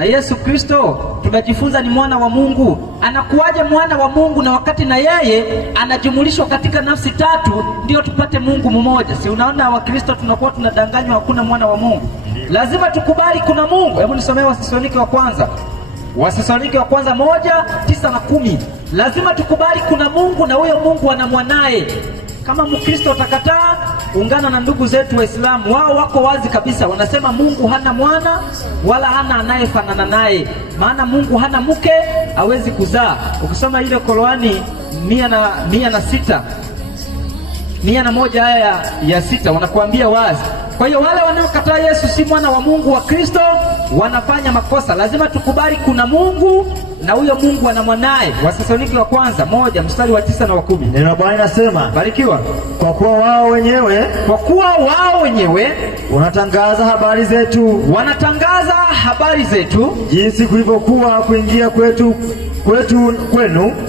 na Yesu Kristo tumejifunza ni mwana wa Mungu. Anakuwaje mwana wa Mungu na wakati na yeye anajumulishwa katika nafsi tatu ndio tupate Mungu mmoja? Si unaona Wakristo tunakuwa tunadanganywa hakuna mwana wa Mungu. Lazima tukubali kuna Mungu. Hebu nisomee Wathesalonike wa kwanza. Wathesalonike wa kwanza 1:9 na 10. Lazima tukubali kuna Mungu na huyo Mungu ana mwanae. Kama Mkristo utakataa, ungana na ndugu zetu Waislamu. Wao wako wazi kabisa, wanasema Mungu hana mwana wala hana anayefanana naye, maana Mungu hana mke, hawezi kuzaa. Ukisoma ile Qur'ani 101 aya ya 6 wanakuambia wazi. Kwa hiyo wale wanaokataa Yesu si mwana wa Mungu wa Kristo wanafanya makosa. Lazima tukubali kuna Mungu na huyo Mungu ana mwanae. Wathesalonike wa kwanza 1:9 na 10. Neno la Bwana linasema, barikiwa, kwa kuwa wao wenyewe wanatangaza habari zetu jinsi kulivyokuwa kuingia kwenu,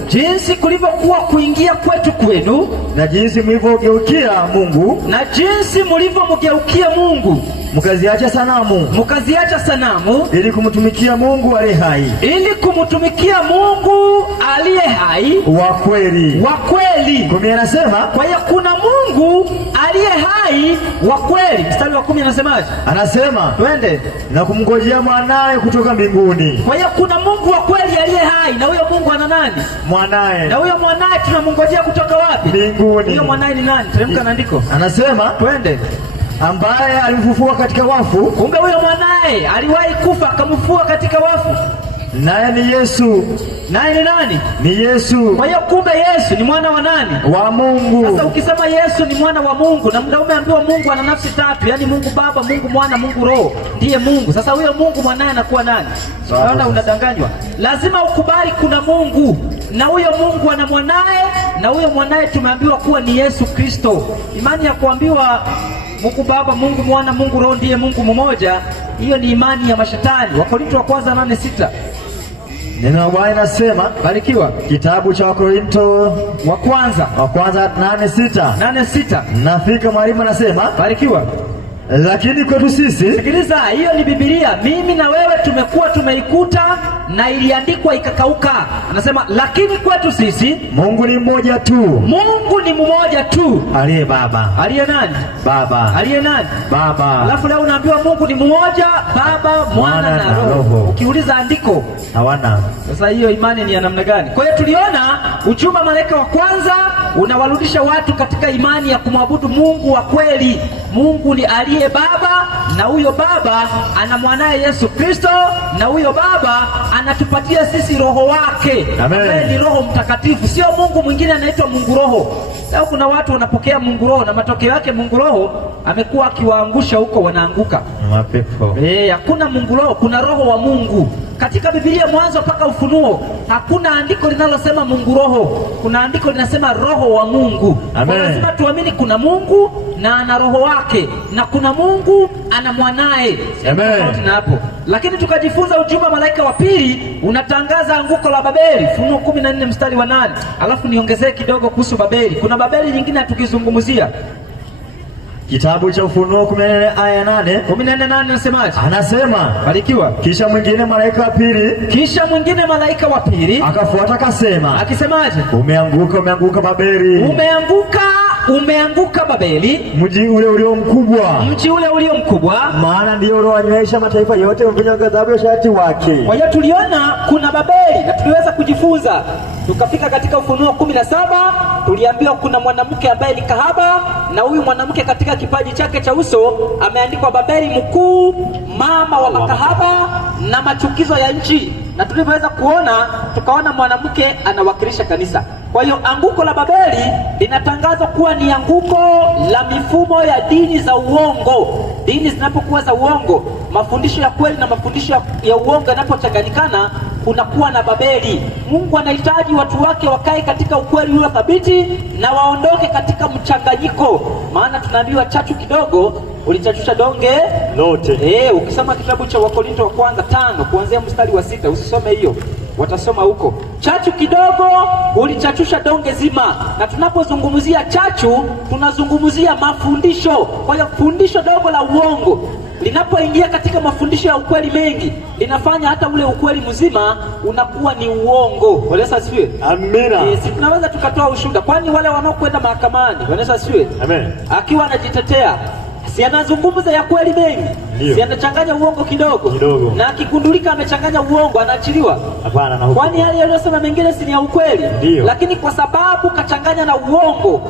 jinsi kulivyokuwa kuingia kwetu kwenu, na jinsi mlivyogeukia Mungu, na jinsi mlivyomgeukia Mungu, mkaziacha sanamu ili kumtumikia Mungu aliye hai, wa kweli. Kwa hiyo anasema, kwa hiyo kuna Mungu aliye hai wa kweli. Mstari wa 10 anasemaje? Anasema, twende, na kumngojea mwanae kutoka mbinguni. Kwa hiyo kuna Mungu wa kweli aliye hai, na huyo Mungu ana nani? Mwanae. Na huyo mwanae tunamngojea kutoka wapi? Mbinguni. Huyo mwanae ni nani? Teremka na andiko. Anasema, twende, ambaye alimfufua katika wafu. Kumbe huyo mwanae aliwahi kufa akamfufua katika wafu. Naye ni Yesu. Naye ni nani? Ni Yesu. Kwa hiyo kumbe Yesu ni mwana wa nani? Wa Mungu. Sasa ukisema Yesu ni mwana wa Mungu, na muda umeambiwa Mungu ana nafsi tatu, yani Mungu Baba, Mungu Mwana, Mungu Roho, ndiye Mungu. Sasa huyo Mungu mwanae anakuwa nani? Unaona unadanganywa. Lazima ukubali kuna Mungu na huyo Mungu ana mwanae, na huyo mwanae tumeambiwa kuwa ni Yesu Kristo. Imani ya kuambiwa Mungu Baba, Mungu Mwana, Mungu Roho ndiye Mungu mmoja, hiyo ni imani ya mashetani. Wakorintho wa kwanza 8:6. Neno la Bwana linasema, barikiwa, kitabu cha Wakorintho wa kwanza 8:6. Nafika mwalimu anasema, barikiwa, lakini kwetu sisi. Sikiliza, hiyo ni Biblia. Mimi na wewe tumekuwa tumeikuta na iliandikwa ikakauka. Anasema lakini kwetu sisi Mungu ni mmoja tu. Mungu ni mmoja tu. Aliye Baba. Aliye nani? Baba. Aliye nani? Baba. Alafu leo unaambiwa Mungu ni mmoja, Baba, Mwana na Roho. Ukiuliza andiko hawana. Sasa hiyo imani ni ya namna gani? Kwa hiyo tuliona ujumbe wa malaika wa kwanza unawarudisha watu katika imani ya kumwabudu Mungu wa kweli. Mungu ni aliye Baba, na huyo Baba ana mwanaye Yesu Kristo, na huyo Baba anatupatia sisi Roho wake ambaye ni Roho Mtakatifu. Sio Mungu mwingine anaitwa Mungu Roho. Leo kuna watu wanapokea Mungu Roho na matokeo yake Mungu Roho amekuwa akiwaangusha huko, wanaanguka mapepo. Hakuna Mungu Roho, kuna Roho wa Mungu. Katika Biblia mwanzo mpaka Ufunuo hakuna andiko linalosema Mungu Roho. Kuna andiko linasema Roho wa Mungu. Lazima tuamini kuna Mungu na ana Roho wake, na kuna Mungu ana mwanae. Na hapo lakini tukajifunza ujumbe wa malaika wa pili unatangaza anguko la Babeli, Ufunuo 14 mstari wa 8. Alafu niongezee kidogo kuhusu Babeli. Kuna Babeli nyingine hatukizungumzia. Kitabu cha Ufunuo 14 aya 8. 14:8 anasemaje? Anasema, barikiwa, kisha mwingine malaika wa pili akafuata akasema, akisemaje? Umeanguka Babeli. Umeanguka Babeli, mji ule ulio mkubwa, maana ndio uliowanywesha mataifa yote mvinyo wa ghadhabu ya sharti wake. Kwa hiyo tuliona kuna Babeli na tuliweza kujifunza. Tukafika katika Ufunuo 17, tuliambiwa kuna mwanamke ambaye ni kahaba, na huyu mwanamke katika kipaji chake cha uso ameandikwa Babeli mkuu, mama wa makahaba na machukizo ya nchi. Na tulivyoweza kuona, tukaona mwanamke anawakilisha kanisa. Kwa hiyo anguko la Babeli linatangazwa kuwa ni anguko la mifumo ya dini za uongo. Dini zinapokuwa za uongo, mafundisho ya kweli na mafundisho ya uongo yanapochanganyikana, kunakuwa na Babeli. Mungu anahitaji watu wake wakae katika ukweli ule thabiti na waondoke katika mchanganyiko. Maana tunaambiwa chachu kidogo ulichachusha donge lote. Ukisoma kitabu cha Wakorintho wa kwanza 5 kuanzia mstari wa 6, usisome hiyo, watasoma huko. Chachu kidogo ulichachusha donge zima. Na tunapozungumzia chachu tunazungumzia mafundisho. Kwa hiyo fundisho dogo la uongo linapoingia katika mafundisho ya ukweli mengi, linafanya hata ule ukweli mzima unakuwa ni uongo. Bwana asifiwe. Amina. Si tunaweza tukatoa ushuhuda, kwani wale wanaokwenda mahakamani, Bwana asifiwe, amen, akiwa anajitetea, si anazungumza ya kweli mengi? Si anachanganya uongo kidogo? Na akigundulika amechanganya uongo, anaachiliwa? Hapana. Kwani yale aliyosema mengine si ni ya ukweli? Lakini kwa sababu kachanganya na uongo,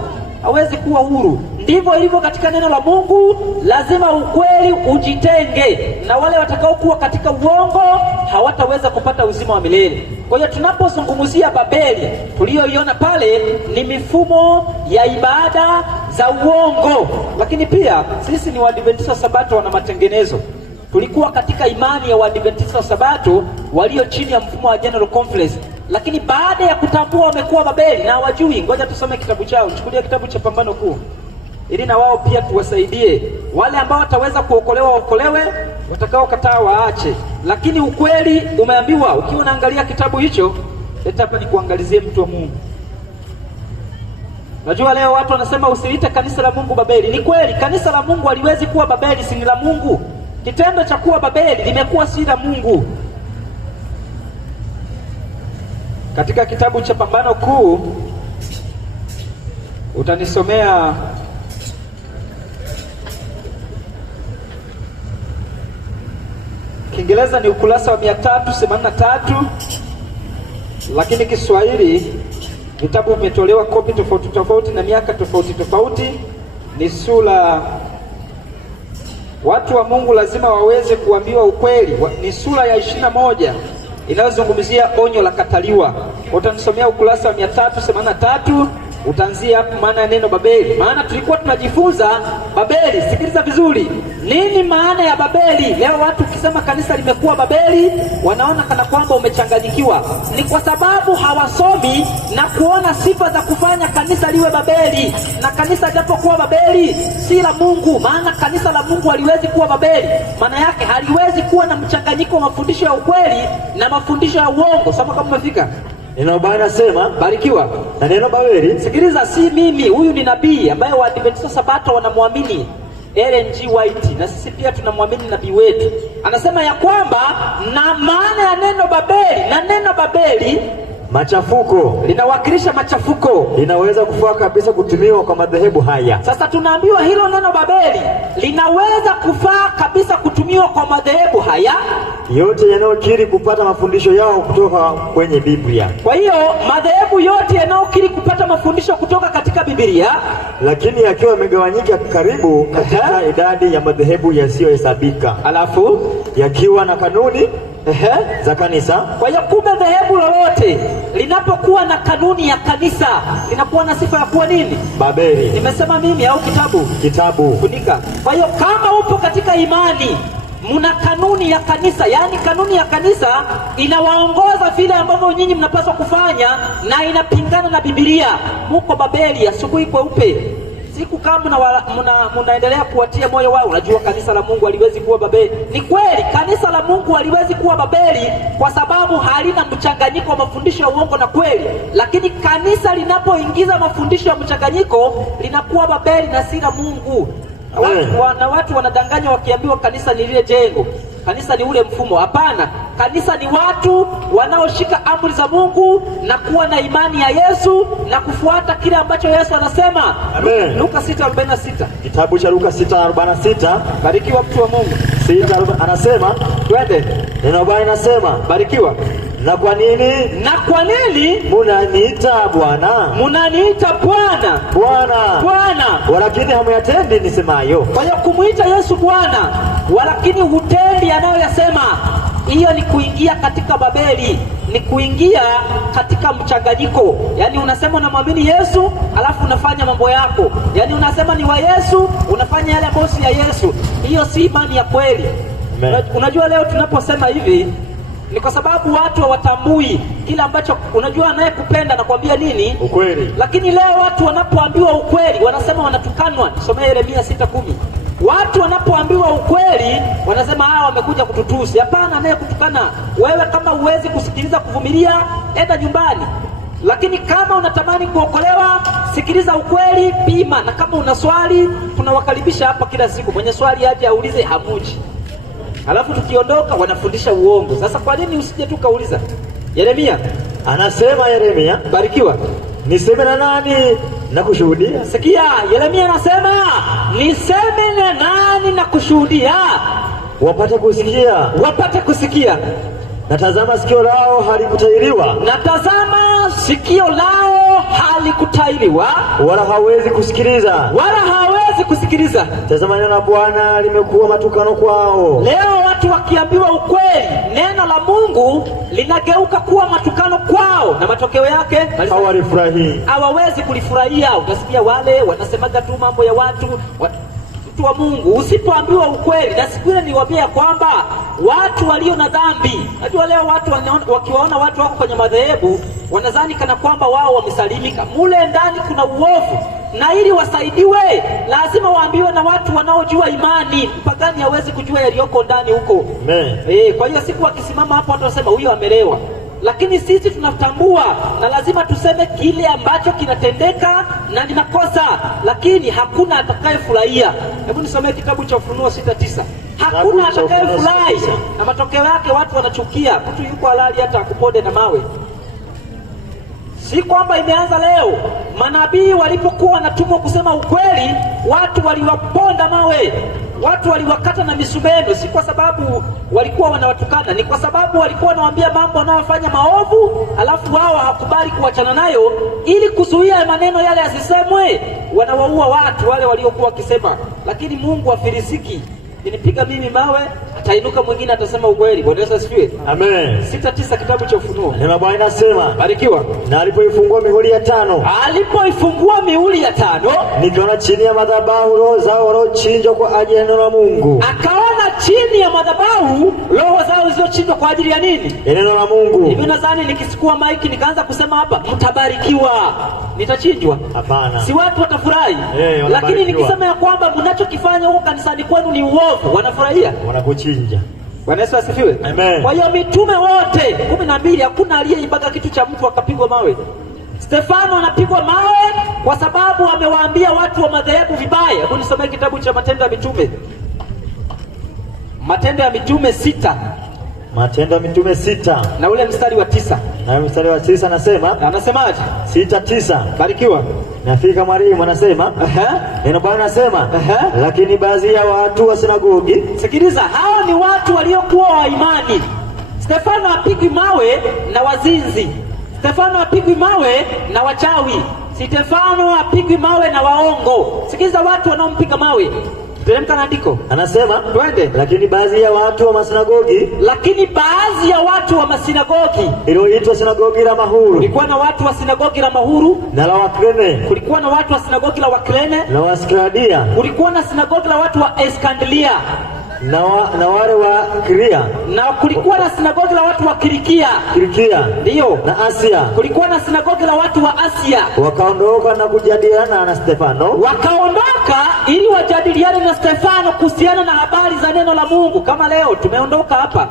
hawezi kuwa huru. Ndivyo ilivyo katika neno la Mungu, lazima ukweli ujitenge, na wale watakao kuwa katika uongo hawataweza kupata uzima wa milele. Kwa hiyo tunapozungumzia Babeli, tuliyoiona pale ni mifumo ya ibada za uongo. Lakini pia sisi ni Waadventista wa Sabato wana matengenezo. Tulikuwa katika imani ya Waadventista wa Sabato walio chini ya mfumo wa General Conference, lakini baada ya kutambua wamekuwa Babeli na hawajui, ngoja tusome kitabu chao. Chukulia kitabu cha Pambano Kuu, ili na wao pia tuwasaidie. Wale ambao wataweza kuokolewa waokolewe, watakao kataa waache. Lakini ukweli umeambiwa. Ukiwa unaangalia kitabu hicho, leta hapa nikuangalizie, mtu wa Mungu. Najua leo watu wanasema usiite kanisa la Mungu Babeli. Ni kweli, kanisa la Mungu haliwezi kuwa Babeli, si ni la Mungu. Kitendo cha kuwa Babeli limekuwa si la Mungu. Katika kitabu cha Pambano Kuu utanisomea Kiingereza ni ukurasa wa 383, lakini Kiswahili vitabu vimetolewa kopi tofauti tofauti na miaka tofauti tofauti. Ni sura, watu wa Mungu lazima waweze kuambiwa ukweli. Ni sura ya 21 inayozungumzia onyo la kataliwa. Utanisomea ukurasa wa 383, utaanzia hapo maana ya neno Babeli. Maana tulikuwa tunajifunza Babeli. Sikiliza vizuri, nini maana ya Babeli? Leo watu ukisema kanisa limekuwa Babeli, wanaona kana kwamba umechanganyikiwa. Ni kwa sababu hawasomi na kuona sifa za kufanya kanisa liwe Babeli. Na kanisa japokuwa Babeli si la Mungu, maana kanisa la Mungu haliwezi kuwa Babeli. Maana yake haliwezi kuwa na mchanganyiko wa mafundisho ya ukweli na mafundisho ya uongo. Soma kama umefika. Neno Bwana nasema, barikiwa na neno Babeli. Sikiliza, si mimi, huyu ni nabii ambaye Waadventista Sabato wanamwamini, Ellen G. White, na sisi pia tunamwamini nabii wetu. Anasema ya kwamba na maana ya neno Babeli, na neno Babeli machafuko, linawakilisha machafuko, linaweza kufaa kabisa kutumiwa kwa madhehebu haya. Sasa tunaambiwa hilo neno Babeli linaweza kufaa kabisa kutumiwa kwa madhehebu haya yote yanayokiri kupata mafundisho yao kutoka kwenye Biblia. Kwa hiyo madhehebu yote yanayokiri kupata mafundisho kutoka katika Biblia, lakini yakiwa yamegawanyika karibu katika idadi ya madhehebu yasiyohesabika, alafu yakiwa na kanuni za kanisa. Kwa hiyo kumbe dhehebu lolote linapokuwa na kanuni ya kanisa linakuwa na sifa ya kuwa nini? Babeli. Nimesema mimi au kitabu? Funika. Kwa hiyo kama upo katika imani muna kanuni ya kanisa, yani kanuni ya kanisa inawaongoza vile ambavyo nyinyi mnapaswa kufanya na inapingana na Biblia, muko Babeli asubuhi kweupe. Siku kama mnaendelea kuwatia moyo wao, unajua kanisa la Mungu haliwezi kuwa Babeli. Ni kweli kanisa la Mungu haliwezi kuwa Babeli kwa sababu halina mchanganyiko wa mafundisho ya uongo na kweli. Lakini kanisa linapoingiza mafundisho ya mchanganyiko linakuwa Babeli na si la Mungu. Watu wanadanganya wakiambiwa kanisa ni lile jengo, kanisa ni ule mfumo. Hapana, kanisa ni watu wanaoshika amri za Mungu na kuwa na imani ya Yesu na kufuata kile ambacho Yesu anasema. Amen. Luka 6:46. Kitabu cha Luka 6:46. Barikiwa mtu wa Mungu. 6:40 anasema, twende. Neno Bwana linasema, barikiwa. Na kwa nini munaniita Bwana? Munaniita Bwana, walakini hamuyatendi nisemayo. Kwa hiyo kumuita Yesu Bwana walakini hutendi anayoyasema, hiyo ni kuingia katika Babeli, ni kuingia katika mchanganyiko. Yaani unasema unamwamini Yesu alafu unafanya mambo yako, yaani unasema ni wa Yesu unafanya yale ambayo si ya Yesu. Hiyo si imani ya kweli. Unajua leo tunaposema hivi ni kwa sababu watu hawatambui kila ambacho, unajua anayekupenda anakuambia nini? Ukweli. Lakini leo watu wanapoambiwa ukweli wanasema wanatukanwa. Somea Yeremia 6:10. Watu wanapoambiwa ukweli wanasema hawa wamekuja kututusi. Hapana, anayekutukana wewe kama huwezi kusikiliza kuvumilia, enda nyumbani. Lakini kama unatamani kuokolewa, sikiliza ukweli, pima, na kama una swali tunawakaribisha hapa kila siku, mwenye swali aje aulize, hamuji. Halafu tukiondoka wanafundisha uongo. Sasa kwa nini usije tu kauliza? Yeremia anasema, Yeremia, barikiwa, niseme na nani na kushuhudia? Sikia, Yeremia anasema niseme na nani na kushuhudia? Wapate kusikia, wapate kusikia. Natazama sikio lao halikutahiriwa, natazama sikio lao halikutahiriwa, wala hawezi kusikiliza, wala hawezi kusikiliza. Tazama neno la Bwana limekuwa matukano kwao. Leo watu wakiambiwa ukweli, neno la Mungu linageuka kuwa matukano kwao, na matokeo yake hawalifurahii, hawawezi kulifurahia. Utasikia wale wanasemaga tu mambo ya watu mtu wa Mungu, usipoambiwa ukweli. Na siku ile niwaambia kwamba watu walio na dhambi, najua leo watu wakiwaona watu wako kwenye madhehebu wanadhani kana kwamba wao wamesalimika. Mule ndani kuna uovu, na ili wasaidiwe lazima waambiwe na watu wanaojua imani. Mpagani hawezi kujua yaliyoko ndani huko. Kwa hiyo siku wakisimama hapo watu wasema huyo amelewa. Lakini sisi tunatambua na lazima tuseme kile ambacho kinatendeka na ni makosa, lakini hakuna atakayefurahia. Hebu nisomee kitabu cha Ufunuo 6:9. Hakuna atakayefurahi, na matokeo yake watu wanachukia. Mtu yuko halali hata akupode na mawe. Si kwamba imeanza leo. Manabii walipokuwa wanatumwa kusema ukweli, watu waliwaponda mawe, watu waliwakata na misumeno. Si kwa sababu walikuwa wanawatukana, ni kwa sababu walikuwa wanawaambia mambo wanayofanya maovu, alafu wao hawakubali kuachana nayo. Ili kuzuia maneno yale yasisemwe, wanawaua watu wale waliokuwa wakisema. Lakini Mungu afirisiki, ninipiga mimi mawe, atainuka mwingine atasema ukweli. Bwana Yesu asifiwe. Amen. 6:9 kitabu cha Ufunuo. Neno la Bwana linasema, barikiwa, na alipoifungua mihuri ya 5, alipoifungua mihuri ya 5, nikaona chini ya madhabahu roho zao waliochinjwa kwa ajili ya neno la Mungu. Akaona chini ya madhabahu roho zao zilizochinjwa kwa ajili ya nini? Ya neno la Mungu. Hivi nadhani nikisikua maiki nikaanza kusema hapa mtabarikiwa, nitachinjwa? Hapana. Si watu watafurahi? Lakini nikisema ya kwamba mnachokifanya huko kanisani kwenu ni uovu, wanafurahia? Wanakuchinja. Bwana Yesu asifiwe. Amen. Kwa hiyo mitume wote 12 hakuna aliyeibaga kitu cha mtu akapigwa mawe. Stefano anapigwa mawe kwa sababu amewaambia watu wa madhehebu vibaya. Hebu nisomee kitabu cha Matendo ya Mitume. Matendo ya Mitume 6. Matendo ya Mitume 6 na ule mstari wa 9. Na mstari wa 9 anasemaje? 6:9. Barikiwa. Nafika mwalimu anasema, neno Bwana anasema, lakini baadhi ya watu wa sinagogi. Sikiliza, hao ni watu waliokuwa wa imani. Stefano apigwi mawe na wazinzi. Stefano apigwi mawe na wachawi. Stefano apigwi mawe na waongo. Sikiliza watu wanaompiga mawe. Teremka na andiko. Anasema, twende. Lakini baadhi ya watu wa masinagogi. Lakini baadhi ya watu wa masinagogi. Iliyoitwa sinagogi la Mahuru. Kulikuwa na watu wa sinagogi la Mahuru na la Wakrene. Kulikuwa na watu wa sinagogi la Wakrene na Waskladia. Kulikuwa na sinagogi la watu wa Eskandelia na wale wa Kiria. Na kulikuwa na sinagogi la watu wa Kilikia. Ndio. Na Asia. Kulikuwa na sinagogi la watu wa Asia. Wakaondoka na kujadiliana na Stefano. Wakaondoka ili wajadiliane na Stefano kuhusiana na habari za neno la Mungu. Kama leo tumeondoka hapa,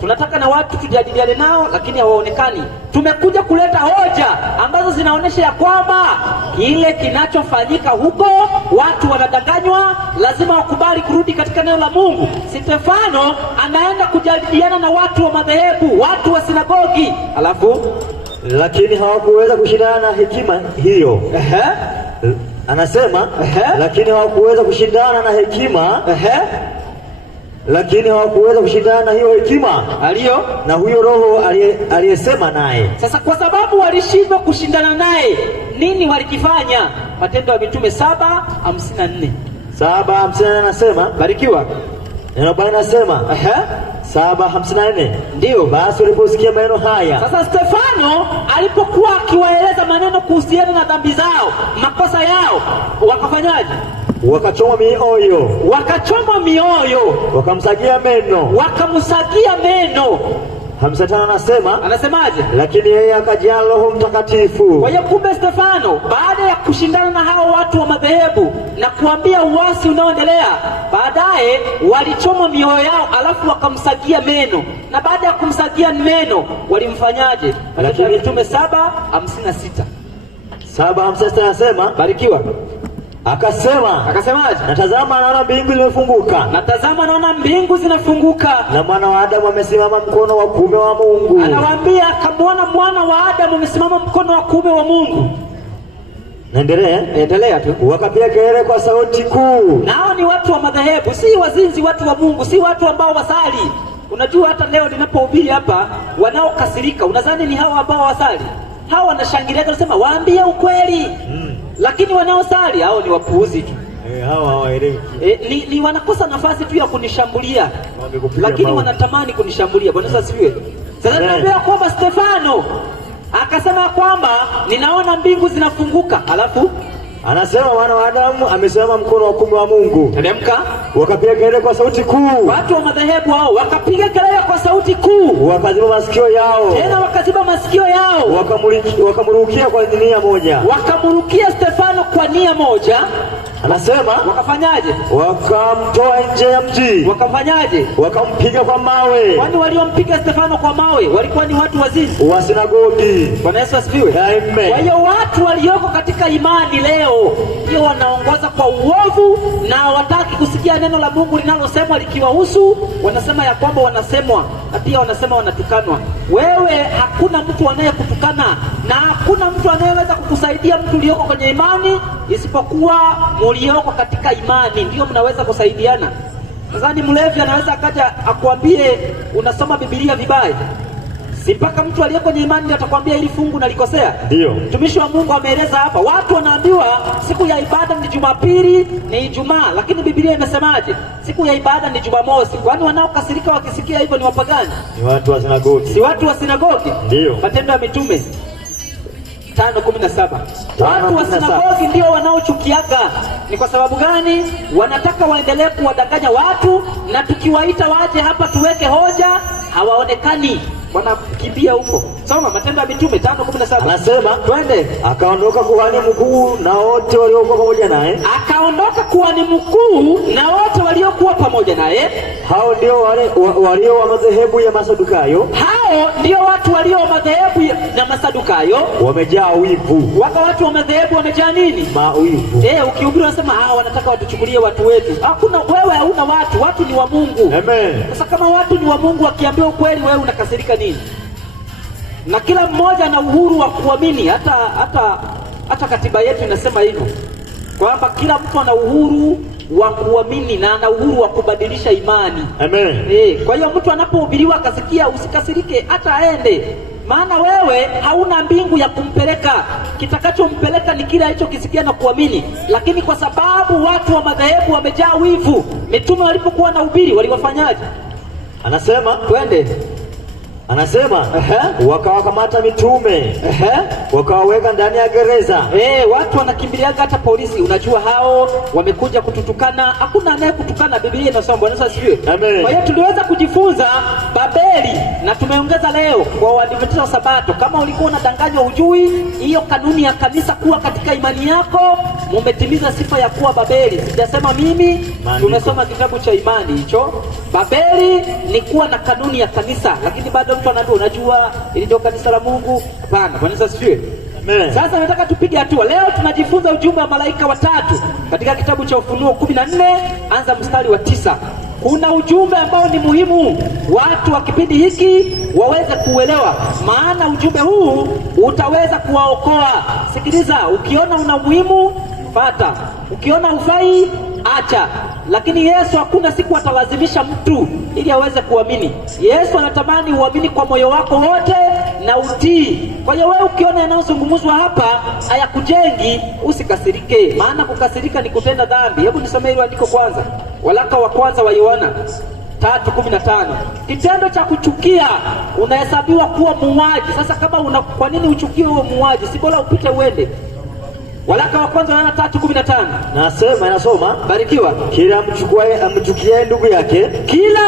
tunataka na watu tujadiliane nao, lakini hawaonekani. Tumekuja kuleta hoja ambazo zinaonesha ya kwamba kile kinachofanyika huko watu wanadanganywa, lazima wakubali kurudi katika neno la Mungu. Stefano anaenda kujadiliana na watu wa madhehebu, watu wa sinagogi, lakini hawakuweza kushindana na hekima hiyo. Anasema, lakini hawakuweza kushindana na hekima. Lakini hawakuweza kushindana na hiyo hekima aliyo na huyo roho aliyesema naye. Sasa kwa sababu walishindwa kushindana naye, nini walikifanya? Matendo ya Mitume 7:54. 7:54 anasema, barikiwa. Neno Bwana anasema, 7:54. Ndio. Basi waliposikia maneno haya. Sasa Stefano alipokuwa akiwaeleza maneno kuhusiana na dhambi zao, makosa yao, wakafanyaje? Wakachoma mioyo. Wakachoma mioyo. Wakamsagia meno. Wakamsagia meno. 55 anasemaje? Lakini yeye akajaa Roho Mtakatifu. Kwa hiyo kumbe Stefano baada ya kushindana na hao watu wa madhehebu na kuambia uasi unaoendelea, baadaye walichoma mioyo yao, alafu wakamsagia meno. Na baada ya kumsagia meno walimfanyaje? Mitume 7:56. 7:56 anasema, barikiwa. Akasemaje? natazama naona mbingu zimefunguka, natazama naona mbingu zinafunguka, na mwana wa Adamu amesimama mkono wa kuume wa Mungu. Anawaambia akamwona mwana wa Adamu amesimama mkono wa kuume wa Mungu. Endelea tu. Wakapiga kelele kwa sauti kuu. Nao ni watu wa madhehebu, si wazinzi, watu wa Mungu, si watu ambao wasali. Unajua hata leo ninapohubiri hapa wanaokasirika, unadhani ni hawa ambao wasali? Hawa wanashangilia wanasema waambie ukweli. Lakini wanaosali hao ni wapuuzi tu. Hawa hawaelewi. Ni wanakosa nafasi tu ya kunishambulia. Lakini wanatamani kunishambulia. Bwana Yesu asifiwe. Sasa tunaambia kwamba Stefano akasema kwamba ninaona mbingu zinafunguka, alafu anasema mwana wa Adamu amesimama mkono wa kuume wa Mungu. Teremka. Wakapiga kelele kwa sauti kuu. Watu wa madhehebu hao wakapiga kelele kwa sauti kuu. Wakaziba masikio yao. Tena wakaziba masikio yao. Wakamurukia kwa nia moja. Wakamurukia Stefano kwa nia moja. Anasema wakafanyaje? Wakamtoa nje ya mji. Wakafanyaje? Wakampiga kwa mawe. Kwani waliompiga Stefano kwa mawe walikuwa ni watu wazinzi wa sinagogi. Bwana Yesu asifiwe. Amen. Kwa hiyo watu walioko katika imani leo ndio wanaongoza kwa uovu na hawataki kusikia neno la Mungu linalosemwa likiwahusu. Wanasema ya kwamba wanasemwa na pia wanasema wanatukanwa. Wewe hakuna mtu anayekutukana na hakuna mtu anayeweza kukusaidia mtu ulioko kwenye imani isipokuwa mulioko katika imani ndio mnaweza kusaidiana. Nadhani mlevi anaweza akaja akuambie unasoma Biblia vibaya. Si mpaka mtu aliye kwenye imani ndiye atakwambia ili fungu nalikosea. Ndio. Mtumishi wa Mungu ameeleza hapa. Watu wanaambiwa siku ya ibada ni Jumapili, ni Ijumaa, lakini Biblia imesemaje? Siku ya ibada ni Jumamosi. Kwani wanaokasirika wakisikia hivyo ni wapagani? Ni watu wa sinagogi. Si watu wa sinagogi? Ndio. Matendo ya Mitume 5:17. Watu wa sinagogi ndio wanaochukiaga. Ni kwa sababu gani? Wanataka waendelee kuwadanganya watu, na tukiwaita waje hapa tuweke hoja hawaonekani, wanakimbia huko. Soma Matendo ya Mitume 5:17. Anasema twende. Akaondoka kuhani mkuu na wote waliokuwa pamoja naye. Akaondoka kuhani mkuu na wote waliokuwa pamoja naye. Hao ndio walio wa madhehebu ya Masadukayo. Hao ndio watu walio wa madhehebu ya Masadukayo. Wamejaa wivu. Watu wa madhehebu wamejaa nini? Mawivu. Ukihubiri unasema wanataka watuchukulie watu wetu. Hakuna, wewe hauna watu. Watu ni wa Mungu. Amen. Sasa kama watu ni wa Mungu wakiambiwa ukweli, wewe unakasirika nini? Na kila mmoja ana uhuru wa kuamini. Hata katiba yetu inasema hivyo, kwamba kila mtu ana uhuru wa kuamini na ana uhuru wa kubadilisha imani. Amen. Kwa hiyo mtu anapohubiriwa akasikia, usikasirike, hata aende. Maana wewe hauna mbingu ya kumpeleka. Kitakachompeleka ni kile alichokisikia na kuamini. Lakini kwa sababu watu wa madhehebu wamejaa wivu, mitume walipokuwa na ubiri waliwafanyaje? Anasema twende. Anasema wakawakamata mitume, wakawaweka ndani ya gereza. Watu wanakimbiliaga hata polisi. Unajua hao wamekuja kututukana. Hakuna anayekutukana, Biblia inasema. Bwana Yesu asifiwe. Amen. Kwa hiyo tuliweza kujifunza Babeli na tumeongeza leo kwa Waadventista wa Sabato. Kama ulikuwa unadanganywa hujui hiyo kanuni ya kanisa kuwa katika imani yako, mumetimiza sifa ya kuwa Babeli. Sijasema mimi, tumesoma kitabu cha imani hicho. Babeli ni kuwa na kanuni ya kanisa, lakini bado mtu anaambia unajua ili ndio kanisa la Mungu. Hapana. Bwana Yesu asifiwe. Amen. Sasa nataka tupige hatua. Leo tunajifunza ujumbe wa malaika watatu katika kitabu cha Ufunuo 14, anza mstari wa 9. Kuna ujumbe ambao ni muhimu watu wa kipindi hiki waweze kuuelewa, maana ujumbe huu utaweza kuwaokoa. Sikiliza, ukiona una muhimu fuata, ukiona hufai acha. Lakini Yesu hakuna siku atalazimisha mtu ili aweze kuamini. Yesu anatamani uamini kwa moyo wako wote na utii. Kwa hiyo wewe ukiona yanayozungumzwa hapa hayakujengi, usikasirike, maana kukasirika ni kutenda dhambi. Hebu nisomee hilo andiko kwanza. Waraka wa kwanza wa Yohana 3:15. Kitendo cha kuchukia unahesabiwa kuwa muuaji. Sasa kama kwa nini uchukie huo muuaji? Si bora upite uende. Waraka wa kwanza Yohana 3:15. Nasoma barikiwa. Kila amchukiaye ndugu yake, kila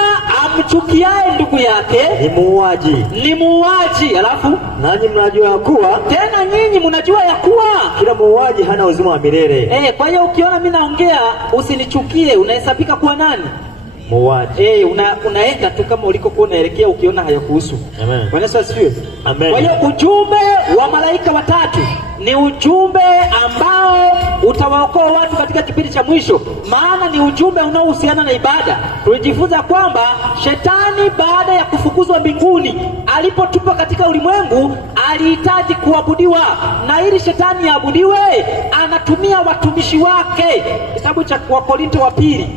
amchukiaye ndugu yake ni muuaji. Alafu nanyi mnajua ya kuwa, tena nyinyi mnajua ya kuwa kila muuaji hana uzima wa milele. Kwa hiyo ukiona mimi naongea usinichukie, unahesabika kuwa nani? muuaji. Unaenda tu kama ulikokuwa unaelekea ukiona hayakuhusu. Amen. Bwana Yesu asifiwe. Amen. Kwa hiyo ujumbe wa malaika watatu ni ujumbe ambao utawaokoa watu katika kipindi cha mwisho, maana ni ujumbe unaohusiana na ibada. Tulijifunza kwamba shetani baada ya kufukuzwa mbinguni, alipotupwa katika ulimwengu, alihitaji kuabudiwa, na ili shetani aabudiwe anatumia watumishi wake. Kitabu cha Wakorinto wa pili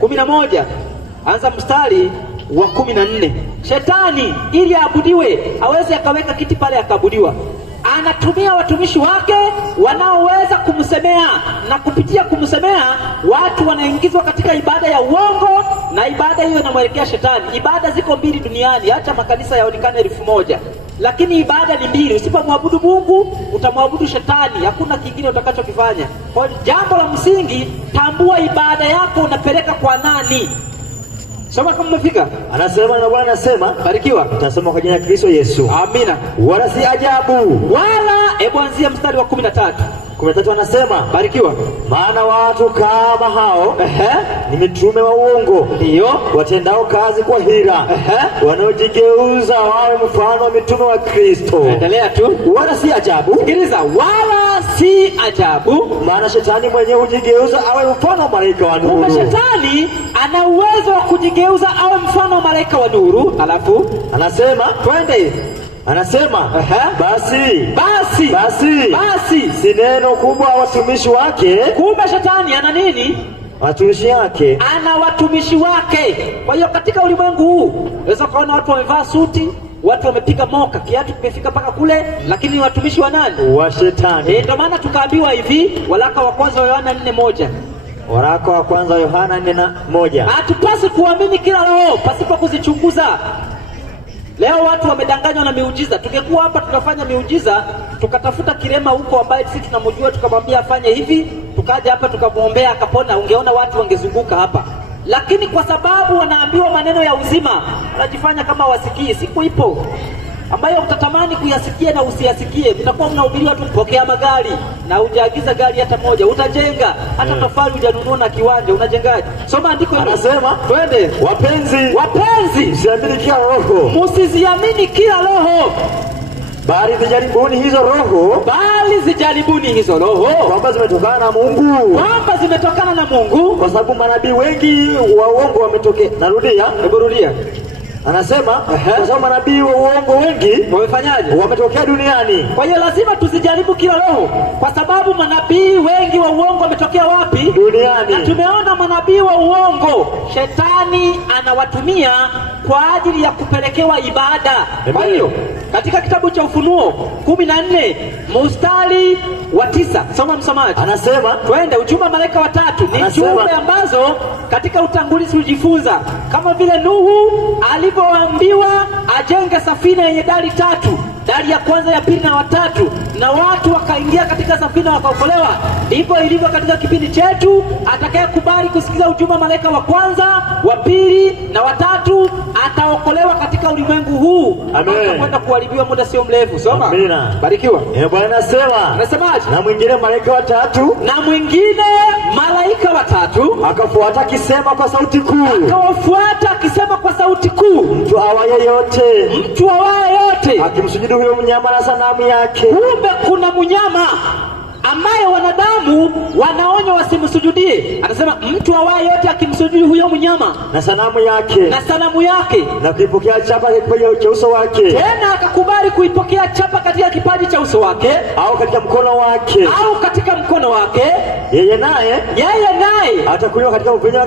11 anza mstari wa 14. Shetani ili aabudiwe aweze akaweka kiti pale akaabudiwa, anatumia watumishi wake wanaoweza kumsemea, na kupitia kumsemea watu wanaingizwa katika ibada ya uongo, na ibada hiyo inamwelekea shetani. Ibada ziko mbili duniani, hata makanisa yaonekane 1000, lakini ibada ni mbili. Usipomwabudu Mungu utamwabudu shetani, hakuna kingine utakachokifanya. Kwa jambo la msingi, tambua ibada yako unapeleka kwa nani. Soma kama umefika. Anasema na Bwana anasema, barikiwa. Tutasoma kwa jina la Kristo Yesu. Amina. Wala si ajabu. Wala, anzia mstari wa 13. 13 anasema, barikiwa. Maana watu kama hao ni mitume wa uongo, ndio watendao kazi kwa hila, wanaojigeuza wawe mfano wa mitume wa Kristo. Endelea tu. Wala si ajabu. Sikiliza, wala si ajabu, maana shetani mwenyewe hujigeuza awe mfano wa malaika wa nuru. Shetani ana uwezo wa kujigeuza awe mfano wa malaika wa nuru. Alafu anasema twende. Anasema basi si neno kubwa watumishi wake. Kumbe shetani ana nini? Watumishi wake. Ana watumishi wake. Kwa hiyo katika ulimwengu huu unaweza kuona watu wamevaa suti, watu wamepiga moka, kiatu kimefika mpaka kule, lakini ni watumishi wa nani? Wa shetani. Ndio maana tukaambiwa hivi, waraka wa kwanza wa Yohana 4:1. Waraka wa kwanza wa Yohana 4:1. Hatupasi kuamini kila roho pasipo kuzichunguza. Leo watu wamedanganywa na miujiza. Tungekuwa hapa tunafanya miujiza, tukatafuta kirema huko ambaye sisi tunamjua, tukamwambia afanye hivi, tukaja hapa tukamwombea akapona, ungeona watu wangezunguka hapa. Lakini kwa sababu wanaambiwa maneno ya uzima, wanajifanya kama wasikii. Siku ipo ambayo utatamani kuyasikia na usiyasikie. Mtakuwa mnahubiriwa tu pokea magari, na hujaagiza gari hata moja. Utajenga hata tofali hujanunua na kiwanja, unajengaje? Soma andiko hilo. Anasema twende, wapenzi msiamini kila roho. Msiziamini kila roho, bali zijaribuni hizo roho kwamba zimetokana na Mungu, kwa sababu manabii wengi wa uongo wametokea. Rudia. Anasema kwa sababu manabii wa uongo wengi wamefanyaje? Wametokea duniani. Kwa hiyo lazima tusijaribu kila roho, kwa sababu manabii wengi wa uongo wametokea wapi? Duniani. Na tumeona manabii wa uongo shetani anawatumia kwa ajili ya kupelekewa ibada. Kwa hiyo katika kitabu cha Ufunuo 14 mstari wa 9, soma msomaji. Anasema twende, ujumbe wa malaika watatu ni jumbe ambazo katika utangulizi ujifunza, kama vile Nuhu alivyoambiwa ajenge safina yenye dari 3, dari ya kwanza, ya pili na watatu, na watu wakaingia katika safina wakaokolewa. Ndivyo ilivyo katika kipindi chetu. Atakayekubali kusikiza ujumbe wa malaika wa kwanza, wa pili na watatu ataokolewa katika ulimwengu huu. Amen. Kwenda kuharibiwa muda sio mrefu. Soma. Amina. Barikiwa. Bwana anasemaje? Na mwingine malaika watatu akafuata akisema kwa sauti kuu, mtu awaye yote akimsujudu huyo mnyama na sanamu yake. Kumbe kuna mnyama ambaye wanadamu wanaonywa wasimsujudie. Anasema mtu awaye yote akimsujudu huyo mnyama na sanamu yake na kuipokea chapa katika kipaji cha uso wake, tena akakubali kuipokea chapa katika kipaji cha uso wake au katika mkono wake, yeye naye atakunywa katika mvinyo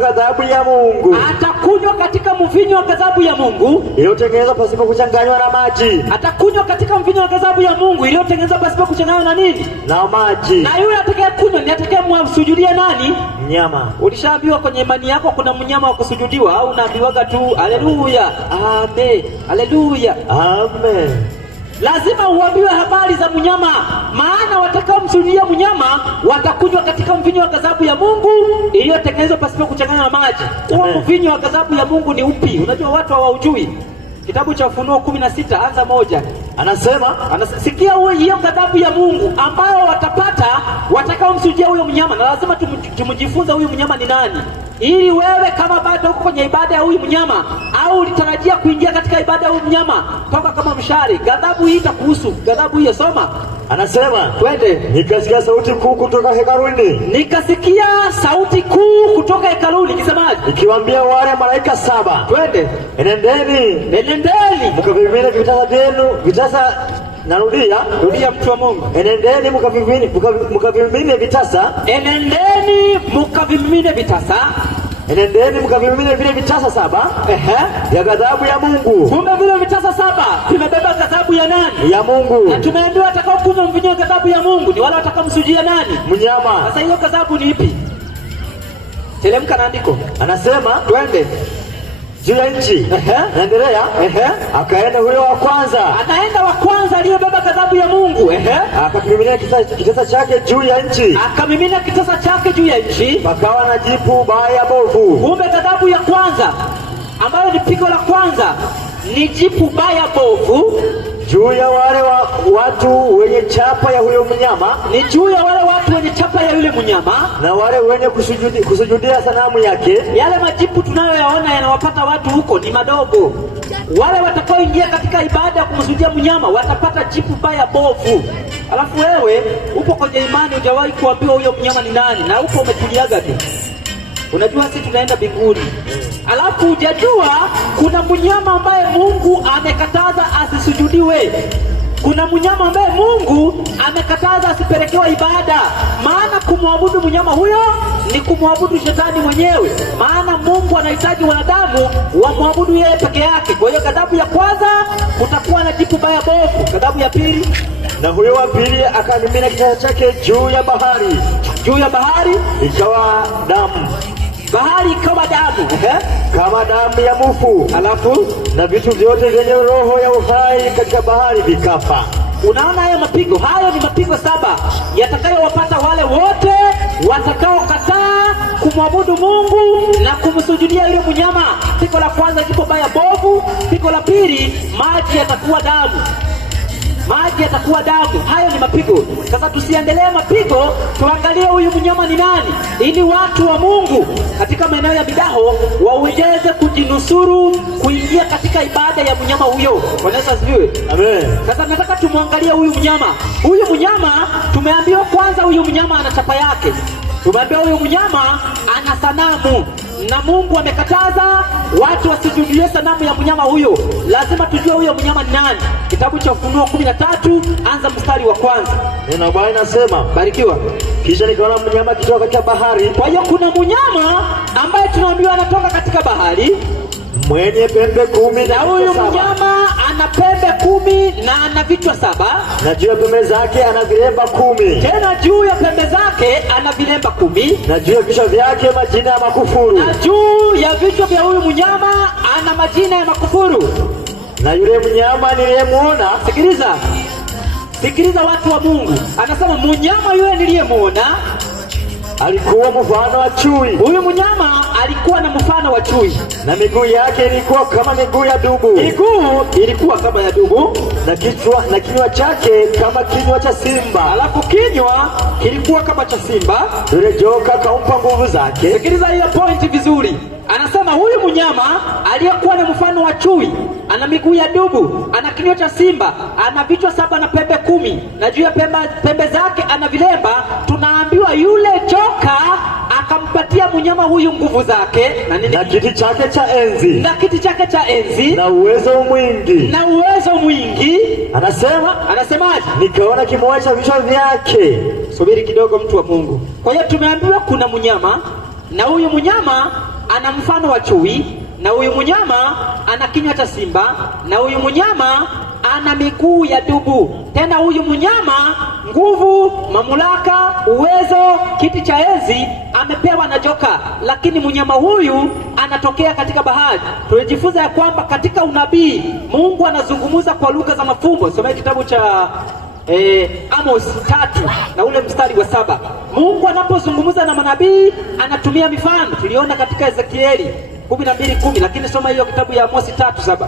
wa ghadhabu ya Mungu, iliyotengenezwa pasipo kuchanganywa na maji. Atakunywa katika mvinyo wa ghadhabu ya Mungu iliyotengenezwa pasipo kuchanganywa na nini? Na maji. Na yule atakayekunywa ni atakayemsujudia nani? Mnyama. Ulishaambiwa kwenye imani yako kuna mnyama wa kusujudiwa, au unaambiwaga tu haleluya, amen, haleluya, amen? Lazima uambiwe habari za mnyama, maana watakaomsujudia mnyama watakunywa katika mvinyo wa ghadhabu ya Mungu iliyotengenezwa pasipo kuchanganywa na maji. Huo mvinyo wa ghadhabu ya Mungu ni upi? Unajua watu hawaujui. Kitabu cha Ufunuo 16 anza 1. Anasema sikia hiyo ghadhabu ya Mungu ambayo watapata watakaomsujudia huyo mnyama, na lazima tumjifunza huyo mnyama ni nani. ili wewe kama bado uko kwenye ibada ya huyu mnyama au ulitarajia kuingia katika ibada ya huyu mnyama, toka kama mshari. Ghadhabu hii itakuhusu. Ghadhabu hiyo soma. Anasema, twende. Nikasikia sauti kuu kutoka hekaluni. Nikasikia sauti kuu kutoka hekaluni. Kisemaje? Ikiwaambia wale malaika 7. Twende. Enendeni mkavimine vitasa vyenu. Vitasa, narudia. Rudia mtu wa Mungu. Enendeni mkavimine vitasa. Enendeni mkavimine vitasa. Enendeni mkavimine vile vitasa 7 ya ghadhabu ya Mungu. Kumbe vile vitasa 7 vimebeba ghadhabu ya nani? Ya Mungu. Na tumeambiwa atakao kunywa mvinyo wa ghadhabu ya Mungu ni wale watakaomsujia nani? Mnyama. Sasa hiyo ghadhabu ni ipi? Telemka na andiko. Anasema, twende. Juu ya nchi. Naendelea. Akaenda huyo wa kwanza. Anaenda wa kwanza aliyebeba ghadhabu ya Mungu. Akamimina kitasa chake juu ya nchi. Akamimina kitasa chake juu ya nchi. Pakawa na jipu baya bovu. Kumbe ghadhabu ya kwanza ambayo ni pigo la kwanza ni jipu baya bovu juu ya wale watu wenye chapa ya huyo mnyama. Ni juu ya wale watu wenye chapa ya yule mnyama na wale wenye kusujudia sanamu yake. Yale majipu tunayoyaona yanawapata watu huko ni madogo. Wale watakaoingia katika ibada ya kumsujudia mnyama watapata jipu baya bovu. Alafu wewe upo kwenye imani, hujawahi kuambiwa huyo mnyama ni nani, na upo umetuliaga tu. Unajua sisi tunaenda mbinguni. Alafu hujajua kuna mnyama ambaye Mungu amekataza asisujudiwe. Kuna mnyama ambaye Mungu amekataza asipelekewe ibada. Maana kumwabudu mnyama huyo ni kumwabudu shetani mwenyewe. Maana Mungu anahitaji wanadamu wamwabudu yeye peke yake. Kwa hiyo ghadhabu ya kwanza kutakuwa na jipu baya bovu. Ghadhabu ya pili, na huyo wa pili akamimina kitasa chake juu ya bahari. Juu ya bahari ikawa damu. Bahari ikawa damu. Kama damu ya mufu. Alafu na vitu vyote vyenye roho ya uhai katika bahari vikafa. Unaona hayo mapigo? Hayo ni mapigo 7 yatakayowapata wale wote watakaokataa kumwabudu Mungu na kumsujudia yule mnyama. Pigo la kwanza jipo baya bovu. Pigo la pili, maji yatakuwa damu. Maji yatakuwa damu. Hayo ni mapigo. Sasa tusiendelee mapigo, tuangalie huyu mnyama ni nani, ili watu wa Mungu katika maeneo ya Bidaho waweze kujinusuru kuingia katika ibada ya mnyama huyo. Bwana Yesu asifiwe. Amen. Sasa nataka tumwangalie huyu mnyama. Huyu mnyama tumeambiwa kwanza, huyu mnyama ana chapa yake. Tumeambiwa huyu mnyama ana sanamu, na Mungu amekataza watu wasijudie sanamu ya mnyama huyo. Lazima tujue huyo mnyama ni nani. Kitabu cha Ufunuo 13 anza mstari wa kwanza. Neno Bwana inasema, barikiwa. Kisha nikaona mnyama akitoka katika bahari. Kwa hiyo kuna mnyama ambaye tunaambiwa anatoka katika bahari mwenye pembe 10, na huyu mnyama ana pembe 10 na ana vichwa 7, na juu ya pembe zake ana vilemba 10. Tena juu ya pembe zake ana vilemba 10, na juu ya vichwa vyake majina ya makufuru. Na juu ya vichwa vya huyu mnyama ana majina ya makufuru. Na yule mnyama niliyemuona, sikiliza watu wa Mungu, anasema mnyama yule niliyemuona alikuwa mfano wa chui. Huyu mnyama alikuwa na mfano wa chui, na miguu yake ilikuwa kama miguu ya dubu. Miguu ilikuwa kama ya dubu, na kinywa chake kama kinywa cha simba. Alafu kinywa kilikuwa kama cha simba. Yule joka kaumpa nguvu zake. Sikiliza hiyo pointi vizuri. Anasema huyu mnyama aliyekuwa na mfano wa chui, ana miguu ya dubu, ana kinywa cha simba, ana vichwa 7 na pembe 10, na juu ya pembe zake ana vilemba. Tunaambiwa yule joka akampatia mnyama huyu nguvu zake na kiti chake cha enzi. Na uwezo mwingi. Anasemaje? Nikaona kimoja cha vichwa vyake. Subiri kidogo, mtu wa Mungu. Kwa hiyo tumeambiwa kuna mnyama, na huyu mnyama ana mfano wa chui, na huyu mnyama ana kinywa cha simba, na huyu mnyama ana miguu ya dubu. Tena huyu mnyama nguvu, mamlaka, uwezo, kiti cha enzi amepewa na joka. Lakini mnyama huyu anatokea katika bahari. Tulijifunza ya kwamba katika unabii Mungu anazungumza kwa lugha za mafumbo. Soma kitabu cha Amos 3 na ule mstari wa 7. Mungu anapozungumza na manabii anatumia mifano. Tuliona katika Ezekieli 12:10, lakini soma hiyo kitabu ya Amos 3:7.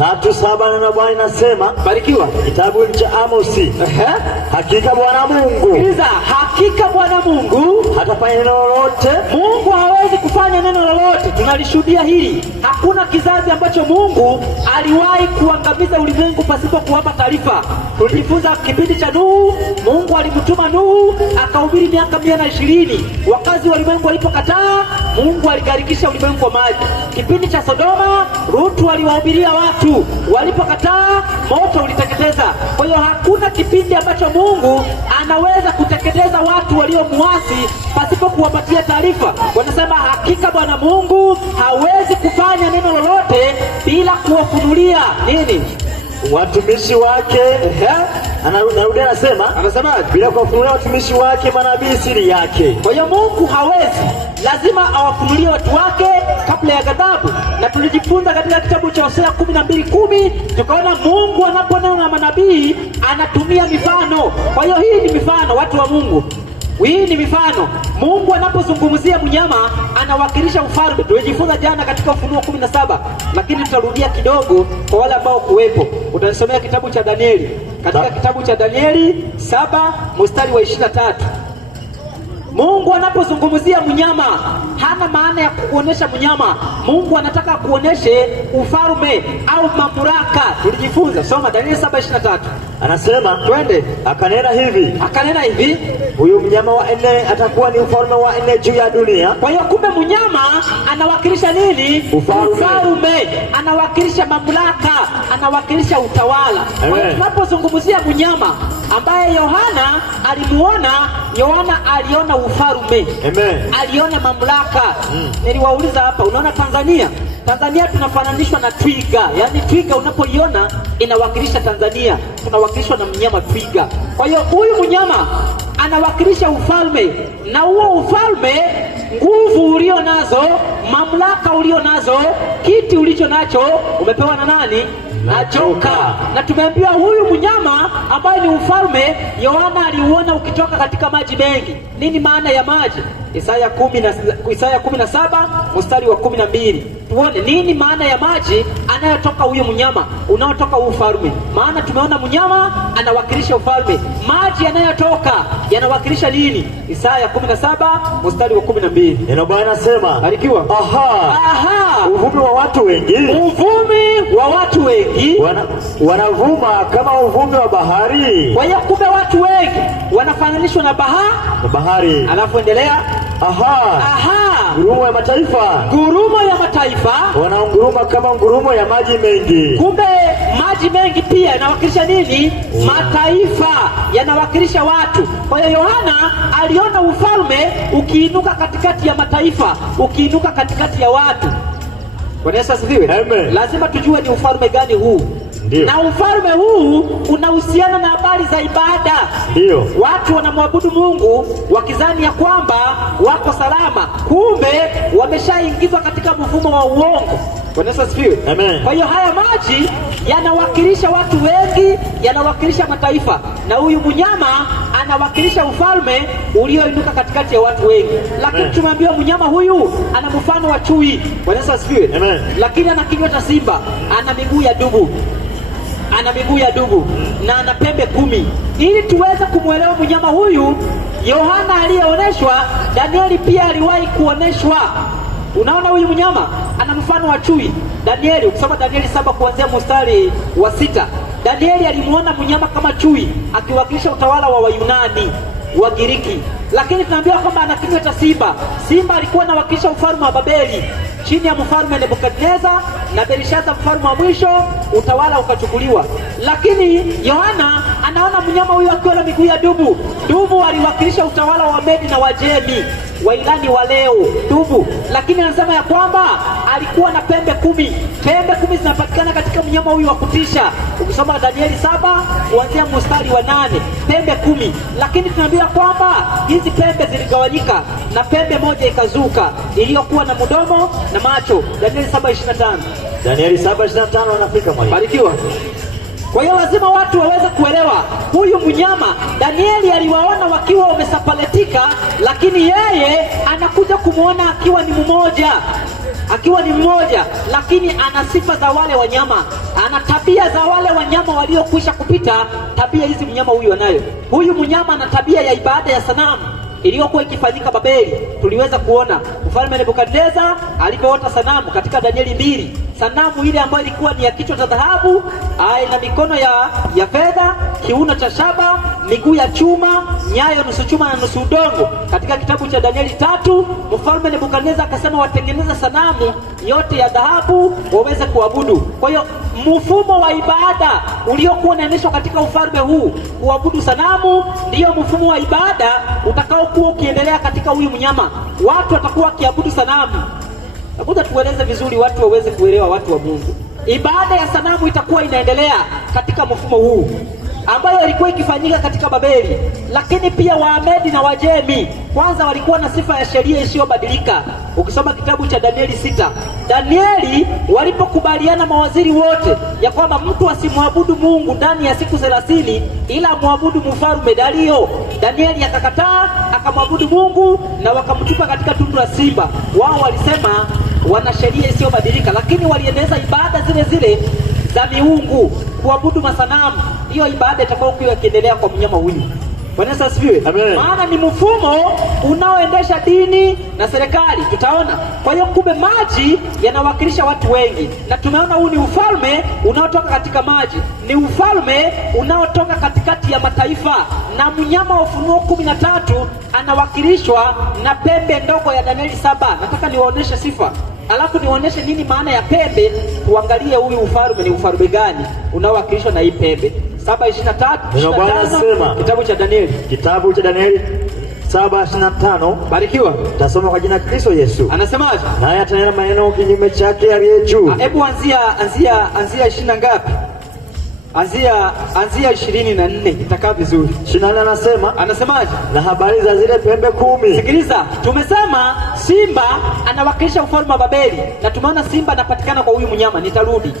3:7 neno la Bwana linasema, barikiwa, kitabu cha Amosi, hakika Bwana Mungu, sikiliza, hakika Bwana Mungu hatafanya neno lolote. Mungu hawezi kufanya neno lolote. Tunalishuhudia hili. Hakuna kizazi ambacho Mungu aliwahi kuangamiza ulimwengu pasipo kuwapa taarifa. Tulijifunza kipindi cha Nuhu, Mungu alimtuma Nuhu akahubiri miaka 120. Wakazi wa ulimwengu walipokataa, Mungu aligarikisha ulimwengu kwa maji. Kipindi cha Sodoma, Lutu aliwahubiria watu, walipokataa moto uliteketeza. Kwa hiyo hakuna kipindi ambacho Mungu anaweza kuteketeza watu waliomuasi pasipo kuwapatia taarifa. Wanasema hakika Bwana Mungu hawezi kufanya neno lolote bila kuwafunulia nini? Watumishi wake. Anarudia anasema bila kuwafunulia watumishi wake manabii siri yake. Kwa hiyo Mungu hawezi, lazima awafunulie watu wake kabla ya ghadhabu. Na tulijifunza katika kitabu cha Hosea 12:10 tukaona Mungu anaponena na manabii anatumia mifano. Kwa hiyo hii ni mifano, watu wa Mungu. Hii ni mifano. Mungu anapozungumzia mnyama anawakilisha ufalme. Tulijifunza jana katika Ufunuo 17, lakini tutarudia kidogo kwa wale ambao kuwepo. Utanisomea kitabu cha Danieli. Katika kitabu cha Danieli 7 mstari wa 23. Mungu anapozungumzia mnyama hana maana ya kuonesha mnyama. Mungu anataka kuoneshe ufalme au mamlaka. Tulijifunza, soma Danieli 7:23. Anasema, twende. Akanena hivi, huyu mnyama wa nne atakuwa ni ufalme wa nne juu ya dunia. Kwa hiyo kumbe mnyama anawakilisha nini? Ufalme. Anawakilisha mamlaka, anawakilisha utawala. Kwa hiyo tunapozungumzia mnyama ambaye Yohana alimuona, Yohana aliona ufalme. Aliona mamlaka. Niliwauliza hapa, unaona Tanzania tunafananishwa na twiga. Yaani twiga unapoiona inawakilisha Tanzania. Tunawakilishwa na mnyama twiga. Kwa hiyo huyu mnyama anawakilisha ufalme, na huo ufalme, nguvu ulio nazo, mamlaka ulio nazo, kiti ulicho nacho umepewa na nani? Na joka. Na tumeambiwa huyu mnyama ambaye ni ufalme, Yohana aliuona ukitoka katika maji mengi. Nini maana ya maji? Isaya 17 mstari wa 12. Tuone nini maana ya maji anayotoka huyu mnyama, unaotoka ufalme. Maana tumeona mnyama anawakilisha ufalme. Maji yanayotoka yanawakilisha nini? Isaya 17 mstari wa 12. Neno Bwana anasema, barikiwa. Uvumi wa watu wengi. Uvumi wa watu wengi. Wanavuma kama uvumi wa bahari. Kwa hiyo kumbe watu wengi wanafananishwa na bahari. Alafu endelea. Ngurumo ya mataifa. Wanaunguruma kama ngurumo ya maji mengi. Kumbe maji mengi pia yanawakilisha nini? Mataifa, yanawakilisha watu. Kwa hiyo Yohana aliona ufalme ukiinuka katikati ya mataifa, ukiinuka katikati ya watu. Bwana Yesu asifiwe. Lazima tujue ni ufalme gani huu. Ndiyo. Na ufalme huu unahusiana na habari za ibada. Ndiyo. Watu wanamwabudu Mungu wakizani ya kwamba wako salama, kumbe wameshaingizwa katika mfumo wa uongo. Bwana Yesu asifiwe. Kwa hiyo haya maji yanawakilisha watu wengi, yanawakilisha mataifa, na huyu mnyama anawakilisha ufalme ulioinuka katikati ya watu wengi. Lakini tumeambiwa mnyama huyu ana mfano wa chui. Bwana Yesu asifiwe. Lakini ana kinywa cha simba, ana miguu ya dubu, na ana pembe 10. Ili tuweze kumwelewa mnyama huyu, Yohana aliyeoneshwa, Danieli pia aliwahi kuoneshwa. Unaona huyu mnyama ana mfano wa chui. Danieli, ukisoma Danieli 7 kuanzia mstari wa 6, Danieli alimuona mnyama kama chui akiwakilisha utawala wa Wayunani, wa Giriki. Lakini tunaambiwa kwamba ana kinywa cha simba. Simba alikuwa anawakilisha ufalme wa Babeli chini ya mfalme Nebukadneza na Belishaza mfalme wa mwisho, utawala ukachukuliwa. Lakini Yohana anaona mnyama huyu akiwa na miguu ya dubu. Dubu aliwakilisha utawala wa Medi na Wajemi, Wairani wa leo, dubu. Lakini anasema ya kwamba alikuwa na pembe 10. Pembe 10 zinapatikana katika mnyama huyu wa kutisha. Ukisoma Danieli 7 kuanzia mstari wa 8, pembe 10. Lakini tunaambiwa kwamba hizi pembe ziligawanyika na pembe moja ikazuka iliyokuwa na mdomo na macho. Danieli 7:25. Danieli 7:25 anafika mwalimu. Barikiwa. Kwa hiyo lazima watu waweze kuelewa huyu mnyama Danieli aliwaona wakiwa wamesapaletika, lakini yeye anakuja kumuona akiwa ni mmoja, lakini ana sifa za wale wanyama, ana tabia za wale wanyama waliokwisha kupita. Tabia hizi mnyama huyu anayo. Huyu mnyama ana tabia ya ibada ya sanamu iliyokuwa ikifanyika Babeli. Tuliweza kuona mfalme Nebukadneza alipoota sanamu katika Danieli 2. Sanamu ile ambayo ilikuwa ni ya kichwa cha dhahabu, na mikono ya fedha, kiuno cha shaba, miguu ya chuma, nyayo nusu chuma na nusu udongo. Katika kitabu cha Danieli 3, mfalme Nebukadneza akasema watengeneza sanamu yote ya dhahabu waweze kuabudu. Kwa hiyo mfumo wa ibada uliokuwa unaendeshwa katika ufalme huu, kuabudu sanamu, ndiyo mfumo wa ibada utakaokuwa ukiendelea katika huyu mnyama. Watu watakuwa wakiabudu sanamu. Nakuja tueleze vizuri watu waweze kuelewa, watu wa Mungu. Ibada ya sanamu itakuwa inaendelea katika mfumo huu ambayo ilikuwa ikifanyika katika Babeli. Lakini pia Waamedi na Wajemi kwanza walikuwa na sifa ya sheria isiyobadilika. Ukisoma kitabu cha Danieli 6, Danieli walipokubaliana mawaziri wote ya kwamba mtu asimwabudu Mungu ndani ya siku 30 ila muabudu mfalme Dario, Danieli akakataa, akamwabudu Mungu na wakamtupa katika tundu la simba. Wao walisema wana sheria isiyobadilika, lakini waliendeleza ibada zile zile za miungu, kuabudu masanamu. Hiyo ibada itakayokuwa ikiendelea kwa mnyama huyu. Bwana Yesu asifiwe. Maana ni mfumo unaoendesha dini na serikali, tutaona. Kwa hiyo kumbe maji yanawakilisha watu wengi, na tumeona huu ni ufalme unaotoka katika maji, ni ufalme unaotoka katikati ya mataifa. Na mnyama wa Ufunuo 13 anawakilishwa na pembe ndogo ya Danieli 7. Nataka niwaoneshe sifa, alafu niwaoneshe nini maana ya pembe. Tuangalie huyu ufalme ni ufalme gani unaowakilishwa na hii pembe. 7:23 kitabu cha Danieli 7:25. Barikiwa. Tasoma kwa jina la Kristo Yesu. Anasemaje? Naye atanena maneno kinyume chake aliye juu. Hebu anzia 20 ngapi? Anzia 24 itakaa vizuri. 24 anasemaje? Na habari za zile pembe 10. Sikiliza, tumesema simba anawakilisha ufalme wa Babeli, na tumeona simba anapatikana kwa huyu mnyama, nitarudi.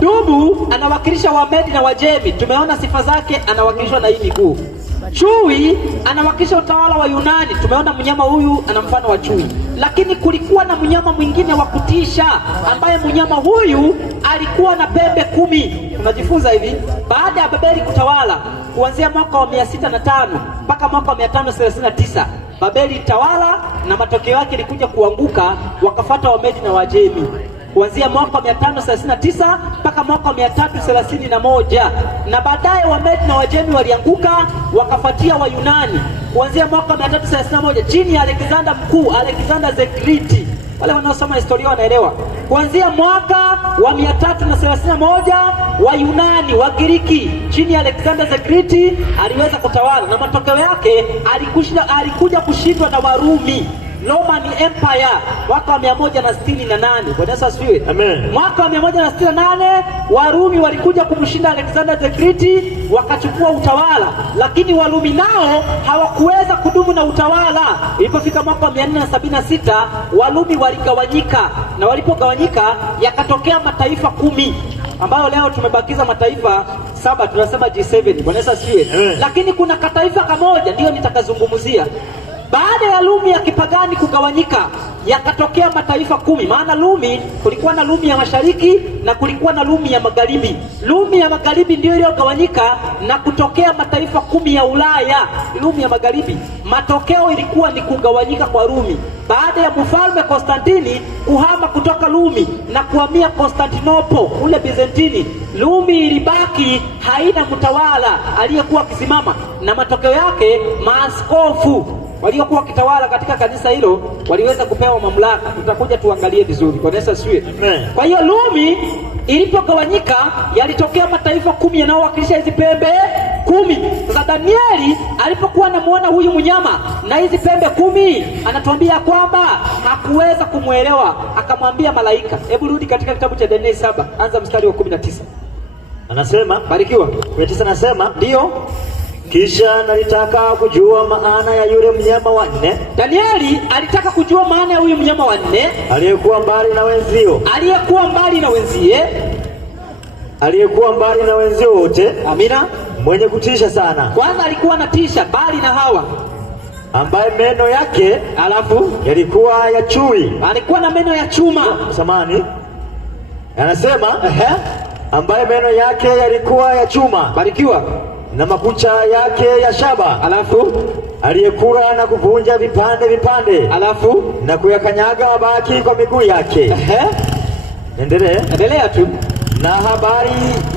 Dubu anawakilisha Wamedi na Wajemi, tumeona sifa zake, anawakilishwa na hii miguu. Chui anawakilisha utawala wa Yunani, tumeona mnyama huyu ana mfano wa chui. Lakini kulikuwa na mnyama mwingine wa kutisha, ambaye mnyama huyu alikuwa na pembe 10. Tunajifunza hivi, baada ya Babeli kutawala kuanzia mwaka wa 605 mpaka mwaka wa 539, Babeli tawala na matokeo yake ilikuja kuanguka, wakafuata Wamedi na Wajemi kuanzia mwaka wa 539 mpaka mwaka wa 331, na baadaye Wamedi na Wajemi walianguka, wakafuatia wa Yunani kuanzia mwaka wa 331 chini ya Alexander Mkuu, Alexander the Great. Wale wanaosoma historia wanaelewa. Kuanzia mwaka wa 331 wa Yunani, wa Giriki chini ya Alexander the Great aliweza kutawala, na matokeo yake alikuja kushindwa na Warumi, Roman Empire, mwaka wa 168. Bwana Yesu asifiwe. Amen. Mwaka wa 168 Warumi walikuja kumshinda Alexander the Great, wakachukua utawala, lakini Warumi nao hawakuweza kudumu na utawala. Ilipofika mwaka wa 476 Warumi waligawanyika, na walipogawanyika yakatokea mataifa 10 ambayo leo tumebakiza mataifa 7, tunasema G7. Bwana Yesu asifiwe. Lakini kuna kataifa kamoja ndio nitakazungumzia. Baada ya Rumi ya kipagani kugawanyika, yakatokea mataifa 10. Maana Rumi, kulikuwa na Rumi ya mashariki na kulikuwa na Rumi ya magharibi. Rumi ya magharibi ndio iliyogawanyika na kutokea mataifa 10 ya Ulaya. Rumi ya magharibi, matokeo ilikuwa ni kugawanyika kwa Rumi. Baada ya mfalme Konstantini kuhama kutoka Rumi na kuhamia Konstantinopo ule Bizantini, Rumi ilibaki haina mtawala aliyekuwa akisimama, na matokeo yake maaskofu waliokuwa kitawala katika kanisa hilo waliweza kupewa mamlaka. Tutakuja tuangalie vizuri. Kwa Yesu asifiwe. Kwa hiyo Rumi ilipogawanyika, yalitokea mataifa 10 yanayowakilisha hizi pembe 10. Sasa Danieli alipokuwa anamuona huyu mnyama na hizi pembe 10, anatuambia kwamba hakuweza kumuelewa, akamwambia malaika. Hebu rudi katika kitabu cha Danieli 7, anza mstari wa 19. Anasema, barikiwa. 19 anasema, ndio. Kisha nalitaka kujua maana ya yule mnyama wa 4. Danieli alitaka kujua maana ya huyu mnyama wa 4 aliyekuwa mbali na wenzie, aliyekuwa mbali na wenzio wote. Amina. Mwenye kutisha sana. Kwanza alikuwa anatisha mbali na Hawa, ambaye meno yake alafu yalikuwa ya chui. Alikuwa na meno ya chuma. Samani. Anasema ambaye meno yake yalikuwa ya chuma. Barikiwa. Na makucha yake ya shaba. Alafu aliyekula na kuvunja vipande vipande. Alafu na kuyakanyaga mabaki kwa miguu yake. Endelea tu. Na habari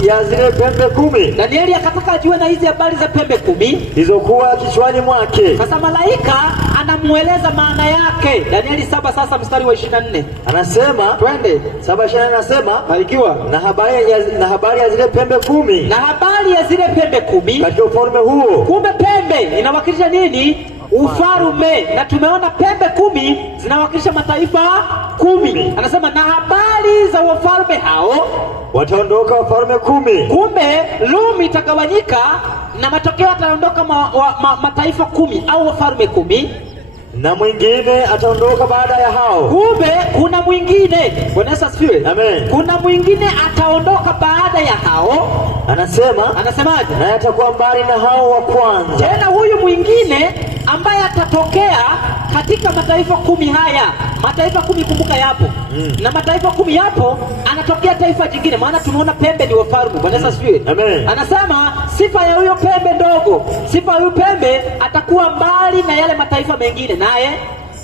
ya zile pembe 10. Danieli akataka ajue na hizi habari za pembe 10 zilizokuwa kichwani mwake. Sasa malaika anamueleza maana yake. Danieli 7 sasa mstari wa 24. Anasema twende 7:24 anasema barikiwa. Na habari ya zile pembe 10. Na habari ya zile pembe 10 katika ufalme huo. Kumbe pembe inawakilisha nini? Ufalme. Na tumeona pembe 10 zinawakilisha mataifa 10. Anasema na habari za wafalme hao wataondoka wafalme 10. Kumbe Rumi itagawanyika na matokeo ataondoka mataifa 10 au wafalme 10. Na mwingine ataondoka baada ya hao. Kumbe kuna mwingine. Bwana Yesu asifiwe. Amen. Kuna mwingine ataondoka baada ya hao. Anasemaje? Na atakuwa mbali na hao wa kwanza. Tena huyu mwingine ambaye atatokea katika mataifa 10 haya. Mataifa 10 kumbuka yapo. Na mataifa 10 yapo, anatokea taifa jingine. Maana tunaona pembe ni wafalme. Bwana Yesu asifiwe. Amen. Anasema sifa ya huyo pembe ndogo, sifa ya huyo pembe atakuwa mbali na yale mataifa mengine, naye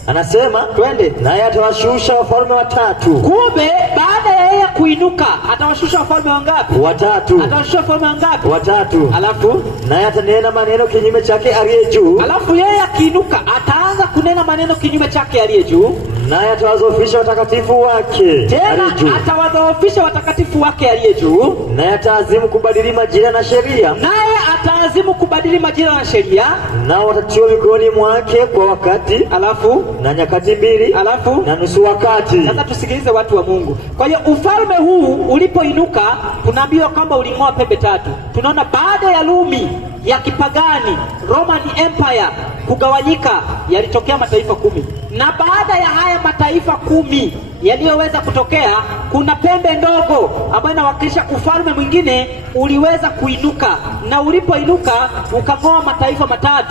anasema twende, naye atawashusha wafalme 3. Kumbe baada ya yeye kuinuka atawashusha wafalme wangapi? 3. Atawashusha wafalme wangapi? 3. Alafu naye atanena maneno kinyume chake aliye juu. Alafu yeye akiinuka ataanza kunena maneno kinyume chake aliye juu. Naye atawadhoofisha watakatifu wake. Tena atawadhoofisha watakatifu wake aliye juu. Naye ataazimu kubadili majira na sheria. Naye ataazimu kubadili majira na sheria. Nao watatiwa mikononi mwake kwa wakati. Alafu na nyakati 2. Alafu na nusu wakati. Sasa tusikilize watu wa Mungu. Kwa hiyo ufalme huu ulipoinuka, tunaambiwa kwamba uling'oa pembe 3. Tunaona baada ya Rumi ya kipagani, Roman Empire kugawanyika, yalitokea mataifa 10. Na baada ya haya mataifa 10 yaliyoweza kutokea, kuna pembe ndogo ambayo inawakilisha ufalme mwingine uliweza kuinuka, na ulipoinuka ukang'oa mataifa 3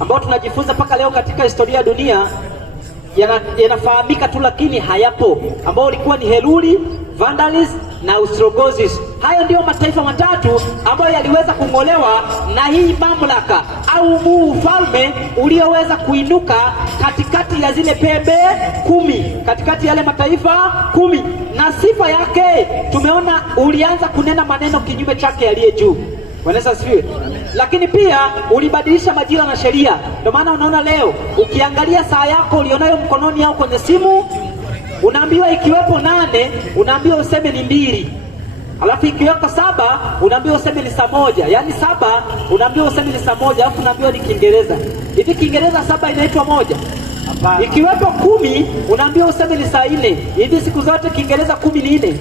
ambao tunajifunza mpaka leo katika historia ya dunia, yanafahamika tu lakini hayapo, ambao ulikuwa ni Heruli, Vandalis na Ostrogoths. Hayo ndio mataifa 3 ambayo yaliweza kung'olewa na hii mamlaka au huu ufalme ulioweza kuinuka katikati ya zile pembe 10, katikati ya yale mataifa 10. Na sifa yake tumeona ulianza kunena maneno kinyume chake aliye juu. Bwana Yesu asifiwe. Lakini pia ulibadilisha majira na sheria. Ndio maana unaona leo ukiangalia saa yako ulionayo mkononi au kwenye simu, unaambiwa ikiwepo 8 unaambiwa useme ni 2. Alafu ikiweko 7 unaambiwa useme ni saa 1. Yaani 7 unaambiwa useme ni saa 1, alafu unaambiwa ni Kiingereza. Hivi Kiingereza 7 inaitwa 1? Hapana. Ikiwepo 10 unaambiwa useme ni saa 4. Hivi siku zote Kiingereza 10 ni 4?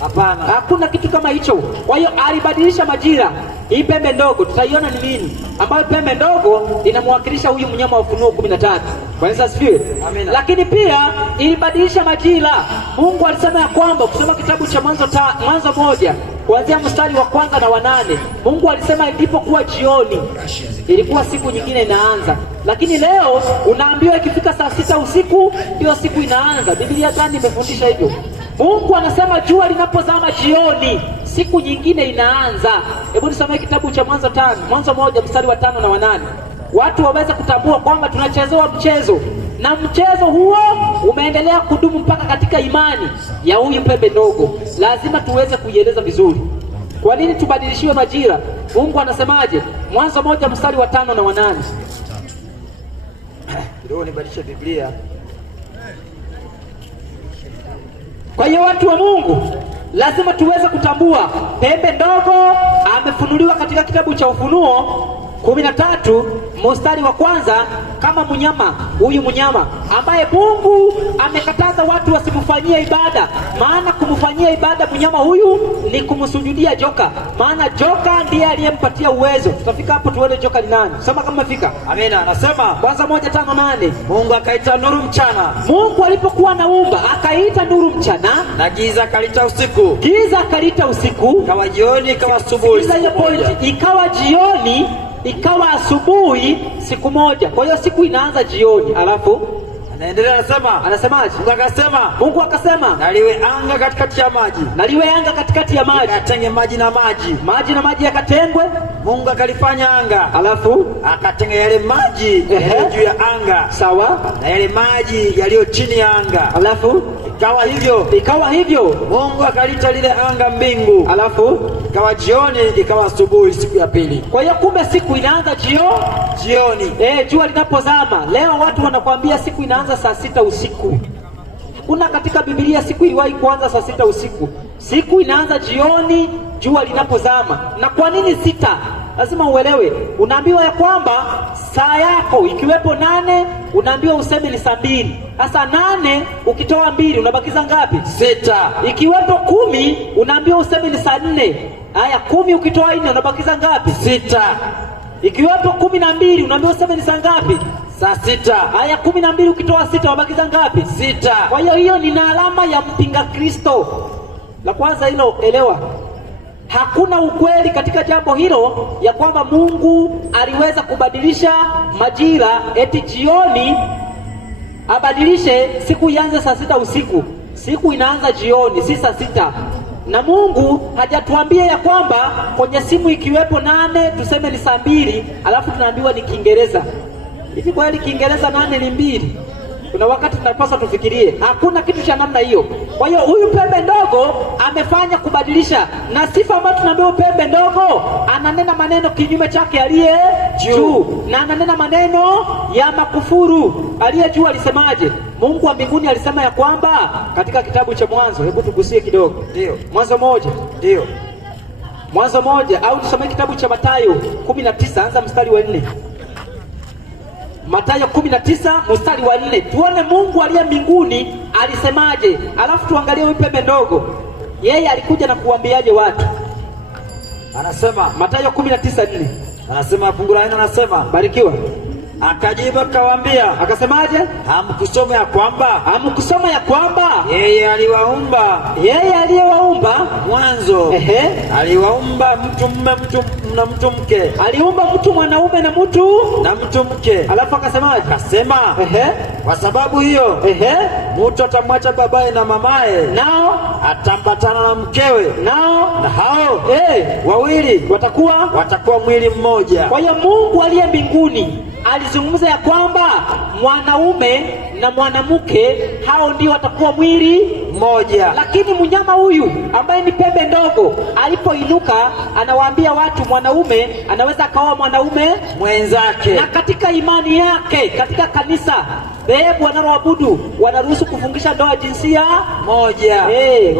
Hapana. Hakuna kitu kama hicho. Kwa hiyo alibadilisha majira. Hii pembe ndogo tutaiona ni nini? Ambayo pembe ndogo inamwakilisha huyu mnyama wa Ufunuo 13. Bwana Yesu asifiwe. Amina. Lakini pia ilibadilisha majira. Mungu alisema ya kwamba ukisoma kitabu cha Mwanzo 1 kuanzia mstari wa 1 na wa 8, Mungu alisema ilipokuwa jioni ilikuwa siku nyingine inaanza. Lakini leo unaambiwa ikifika saa 6 usiku ndio siku inaanza. Biblia gani imefundisha hivyo? Mungu anasema jua linapozama jioni siku nyingine inaanza. Hebu nisomee kitabu cha Mwanzo 1 mstari wa 5 na wa 8. Watu waweze kutambua kwamba tunachezewa mchezo, na mchezo huo umeendelea kudumu mpaka katika imani ya huyu pembe ndogo. Lazima tuweze kuieleza vizuri. Kwa nini tubadilishiwe majira? Mungu anasemaje? Mwanzo 1 mstari wa 5 na wa 8. Ndio nibadilishe Biblia. Kwa hiyo watu wa Mungu lazima tuweze kutambua pembe ndogo amefunuliwa katika kitabu cha Ufunuo 13 mstari wa kwanza, kama mnyama huyu mnyama ambaye Mungu amekataza watu wasimfanyie ibada, maana kumfanyia ibada mnyama huyu ni kumsujudia joka, maana joka ndiye aliyempatia uwezo. Tutafika hapo tuone joka ni nani. Soma kama fika. Amina. Anasema Kwanza 1:5-8, Mungu akaita nuru mchana, Mungu alipokuwa naumba akaita nuru mchana, na giza akaliita usiku. giza akaliita usiku, Ikawa jioni, ikawa asubuhi. ikawa jioni, ikawa asubuhi siku moja. Kwa hiyo siku inaanza jioni, alafu anaendelea anasemaje? Mungu akasema na liwe anga katikati ya maji, na liwe anga katikati ya maji, akatenge maji na maji. maji na maji yakatengwe. Mungu akalifanya anga, Alafu akatenga yale maji yaliyo juu ya anga sawa na yale maji yaliyo chini ya anga. alafu Ikawa hivyo. Mungu akaliita lile anga mbingu. alafu Ikawa jioni, ikawa asubuhi siku ya pili. kwa hiyo kumbe siku inaanza Jioni. jua linapozama. Leo watu wanakuambia siku inaanza saa 6 usiku. Kuna katika Biblia siku iliwahi kuanza saa 6 usiku. Siku inaanza jioni jua linapozama. Na kwa nini 6? Lazima uelewe. Unaambiwa ya kwamba saa yako ikiwepo 8, unaambiwa useme ni saa 2. Sasa 8 ukitoa 2 unabakiza ngapi? 6. Ikiwepo 10 unaambiwa useme ni saa 4. Haya, 10 ukitoa 4 unabakiza ngapi? 6. Ikiwepo 12 unaambiwa useme ni saa ngapi? Saa 6. Haya, 12 ukitoa 6 unabakiza ngapi? 6. Kwa hiyo ni alama ya mpinga Kristo. La kwanza hilo elewa. Hakuna ukweli katika jambo hilo ya kwamba Mungu aliweza kubadilisha majira eti jioni abadilishe siku ianze saa 6 usiku. Siku inaanza jioni, si saa 6. Na Mungu hajatuambia ya kwamba kwenye simu ikiwepo 8 tuseme ni saa 2, alafu tunaambiwa ni Kiingereza. Hivi kweli Kiingereza 8 ni 2? Kuna wakati tunapaswa tufikirie. Hakuna kitu cha namna hiyo. Kwa hiyo huyu pembe ndogo amefanya kubadilisha, na sifa ambayo tunaambiwa pembe ndogo ananena maneno kinyume chake aliye juu, na ananena maneno ya makufuru. Aliye juu alisemaje? Mungu wa mbinguni alisema ya kwamba katika kitabu cha Mwanzo, hebu tugusie kidogo. Ndio. Mwanzo 1. Ndio. Mwanzo 1, au tusome kitabu cha Mathayo 19 anza mstari wa 4. Mathayo 19 mstari wa 4. Tuone Mungu aliye mbinguni alisemaje, alafu tuangalie huyu pembe ndogo. Yeye alikuja na kuambiaje watu? Anasema Mathayo 19:4. Anasema fungu la 4, anasema Barikiwa. akajibu akawaambia, Akasemaje? hamkusoma ya kwamba yeye aliyewaumba mwanzo aliwaumba mtu mume na mtu mke, aliumba mtu mwanaume na mtu mke. Alafu akasemaje? Akasema kwa sababu hiyo mtu atamwacha babaye na mamaye, nao atambatana na mkewe, nao na hao wawili watakuwa mwili mmoja. Kwa hiyo Mungu aliye mbinguni alizungumza ya kwamba mwanaume na mwanamke hao ndio watakuwa mwili mmoja. Lakini mnyama huyu ambaye ni pembe ndogo alipoinuka, anawaambia watu mwanaume anaweza akaoa mwanaume mwenzake. Na katika imani yake, katika kanisa dhehebu wanaloabudu wanaruhusu kufungisha ndoa jinsia moja.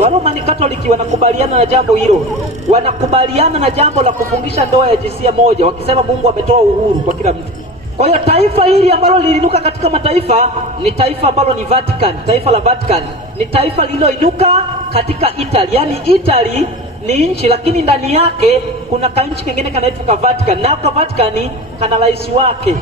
Waromani Katoliki wanakubaliana na jambo hilo, wanakubaliana na jambo la kufungisha ndoa ya jinsia moja, wakisema Mungu ametoa uhuru kwa kila mtu. Kwa hiyo taifa hili ambalo liliinuka katika mataifa ni taifa ambalo ni Vatican. Taifa la Vatican ni taifa lililoinuka katika Italy. Yaani Italy ni nchi, lakini ndani yake kuna kanchi kingine kanaitwa Vatican, na kwa Vatican kana rais wake,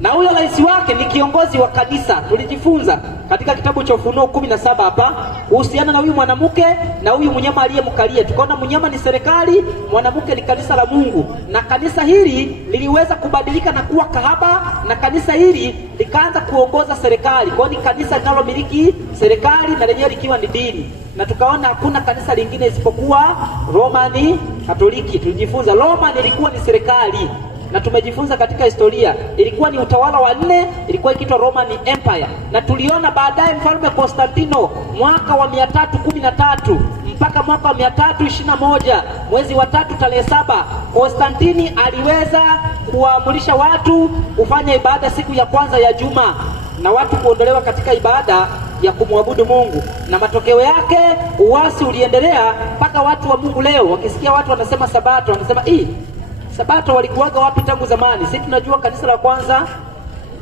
na huyo rais wake ni kiongozi wa kanisa. Tulijifunza katika kitabu cha Ufunuo 17 hapa kuhusiana na huyu mwanamke na huyu mnyama aliyemkalia. Tukaona mnyama ni serikali, mwanamke ni kanisa la Mungu, na kanisa hili liliweza kubadilika na kuwa kahaba, na kanisa hili likaanza kuongoza serikali. Kwa hiyo ni kanisa linalomiliki serikali na lenyewe likiwa ni dini. Na tukaona hakuna kanisa lingine isipokuwa Romani Katoliki. Tulijifunza Romani ilikuwa ni serikali, na tumejifunza katika historia ilikuwa ni utawala wa 4, ilikuwa ikiitwa Roman Empire. Na tuliona baadaye mfalme Konstantino mwaka wa 313 mpaka mwaka wa 321 mwezi wa 3 tarehe 7, Konstantini aliweza kuamrisha watu kufanya ibada siku ya kwanza ya juma, na watu kuondolewa katika ibada ya kumwabudu Mungu. Na matokeo yake uasi uliendelea mpaka watu wa Mungu leo wakisikia watu wanasema sabato wanasema Sabato walikuwaga wapi tangu zamani? Sisi tunajua kanisa la kwanza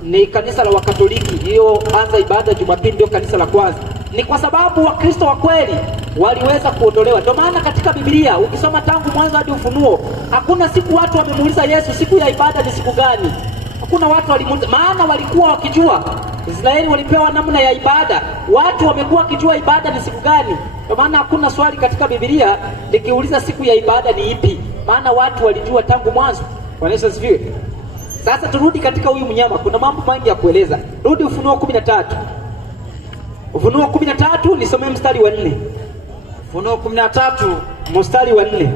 ni kanisa la Wakatoliki, hiyo anza ibada Jumapili ndio kanisa la kwanza. Ni kwa sababu Wakristo wa kweli waliweza kuondolewa. Ndio maana katika Biblia ukisoma tangu Mwanzo hadi Ufunuo, hakuna siku watu wamemuuliza Yesu siku ya ibada ni siku gani. Hakuna watu walimuuliza, maana walikuwa wakijua. Israeli walipewa namna ya ibada, watu wamekuwa wakijua ibada ni siku gani. Ndio maana hakuna swali katika Biblia likiuliza siku ya ibada ni ipi, maana watu walijua tangu mwanzo. Bwana Yesu asifiwe. Sasa turudi katika huyu mnyama, kuna mambo mengi ya kueleza. Rudi Ufunuo 13. Ufunuo 13 nisomee mstari wa 4. Ufunuo 13 mstari wa 4.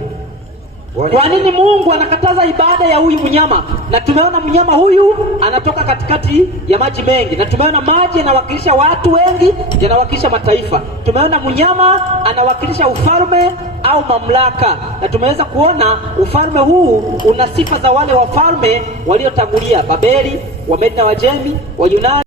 Kwa nini Mungu anakataza ibada ya huyu mnyama? Na tumeona mnyama huyu anatoka katikati ya maji mengi, na tumeona maji yanawakilisha watu wengi, yanawakilisha mataifa. Tumeona mnyama anawakilisha ufalme au mamlaka, na tumeweza kuona ufalme huu una sifa za wale wafalme waliotangulia: Babeli, Wamedi na Wajemi, Wayunani.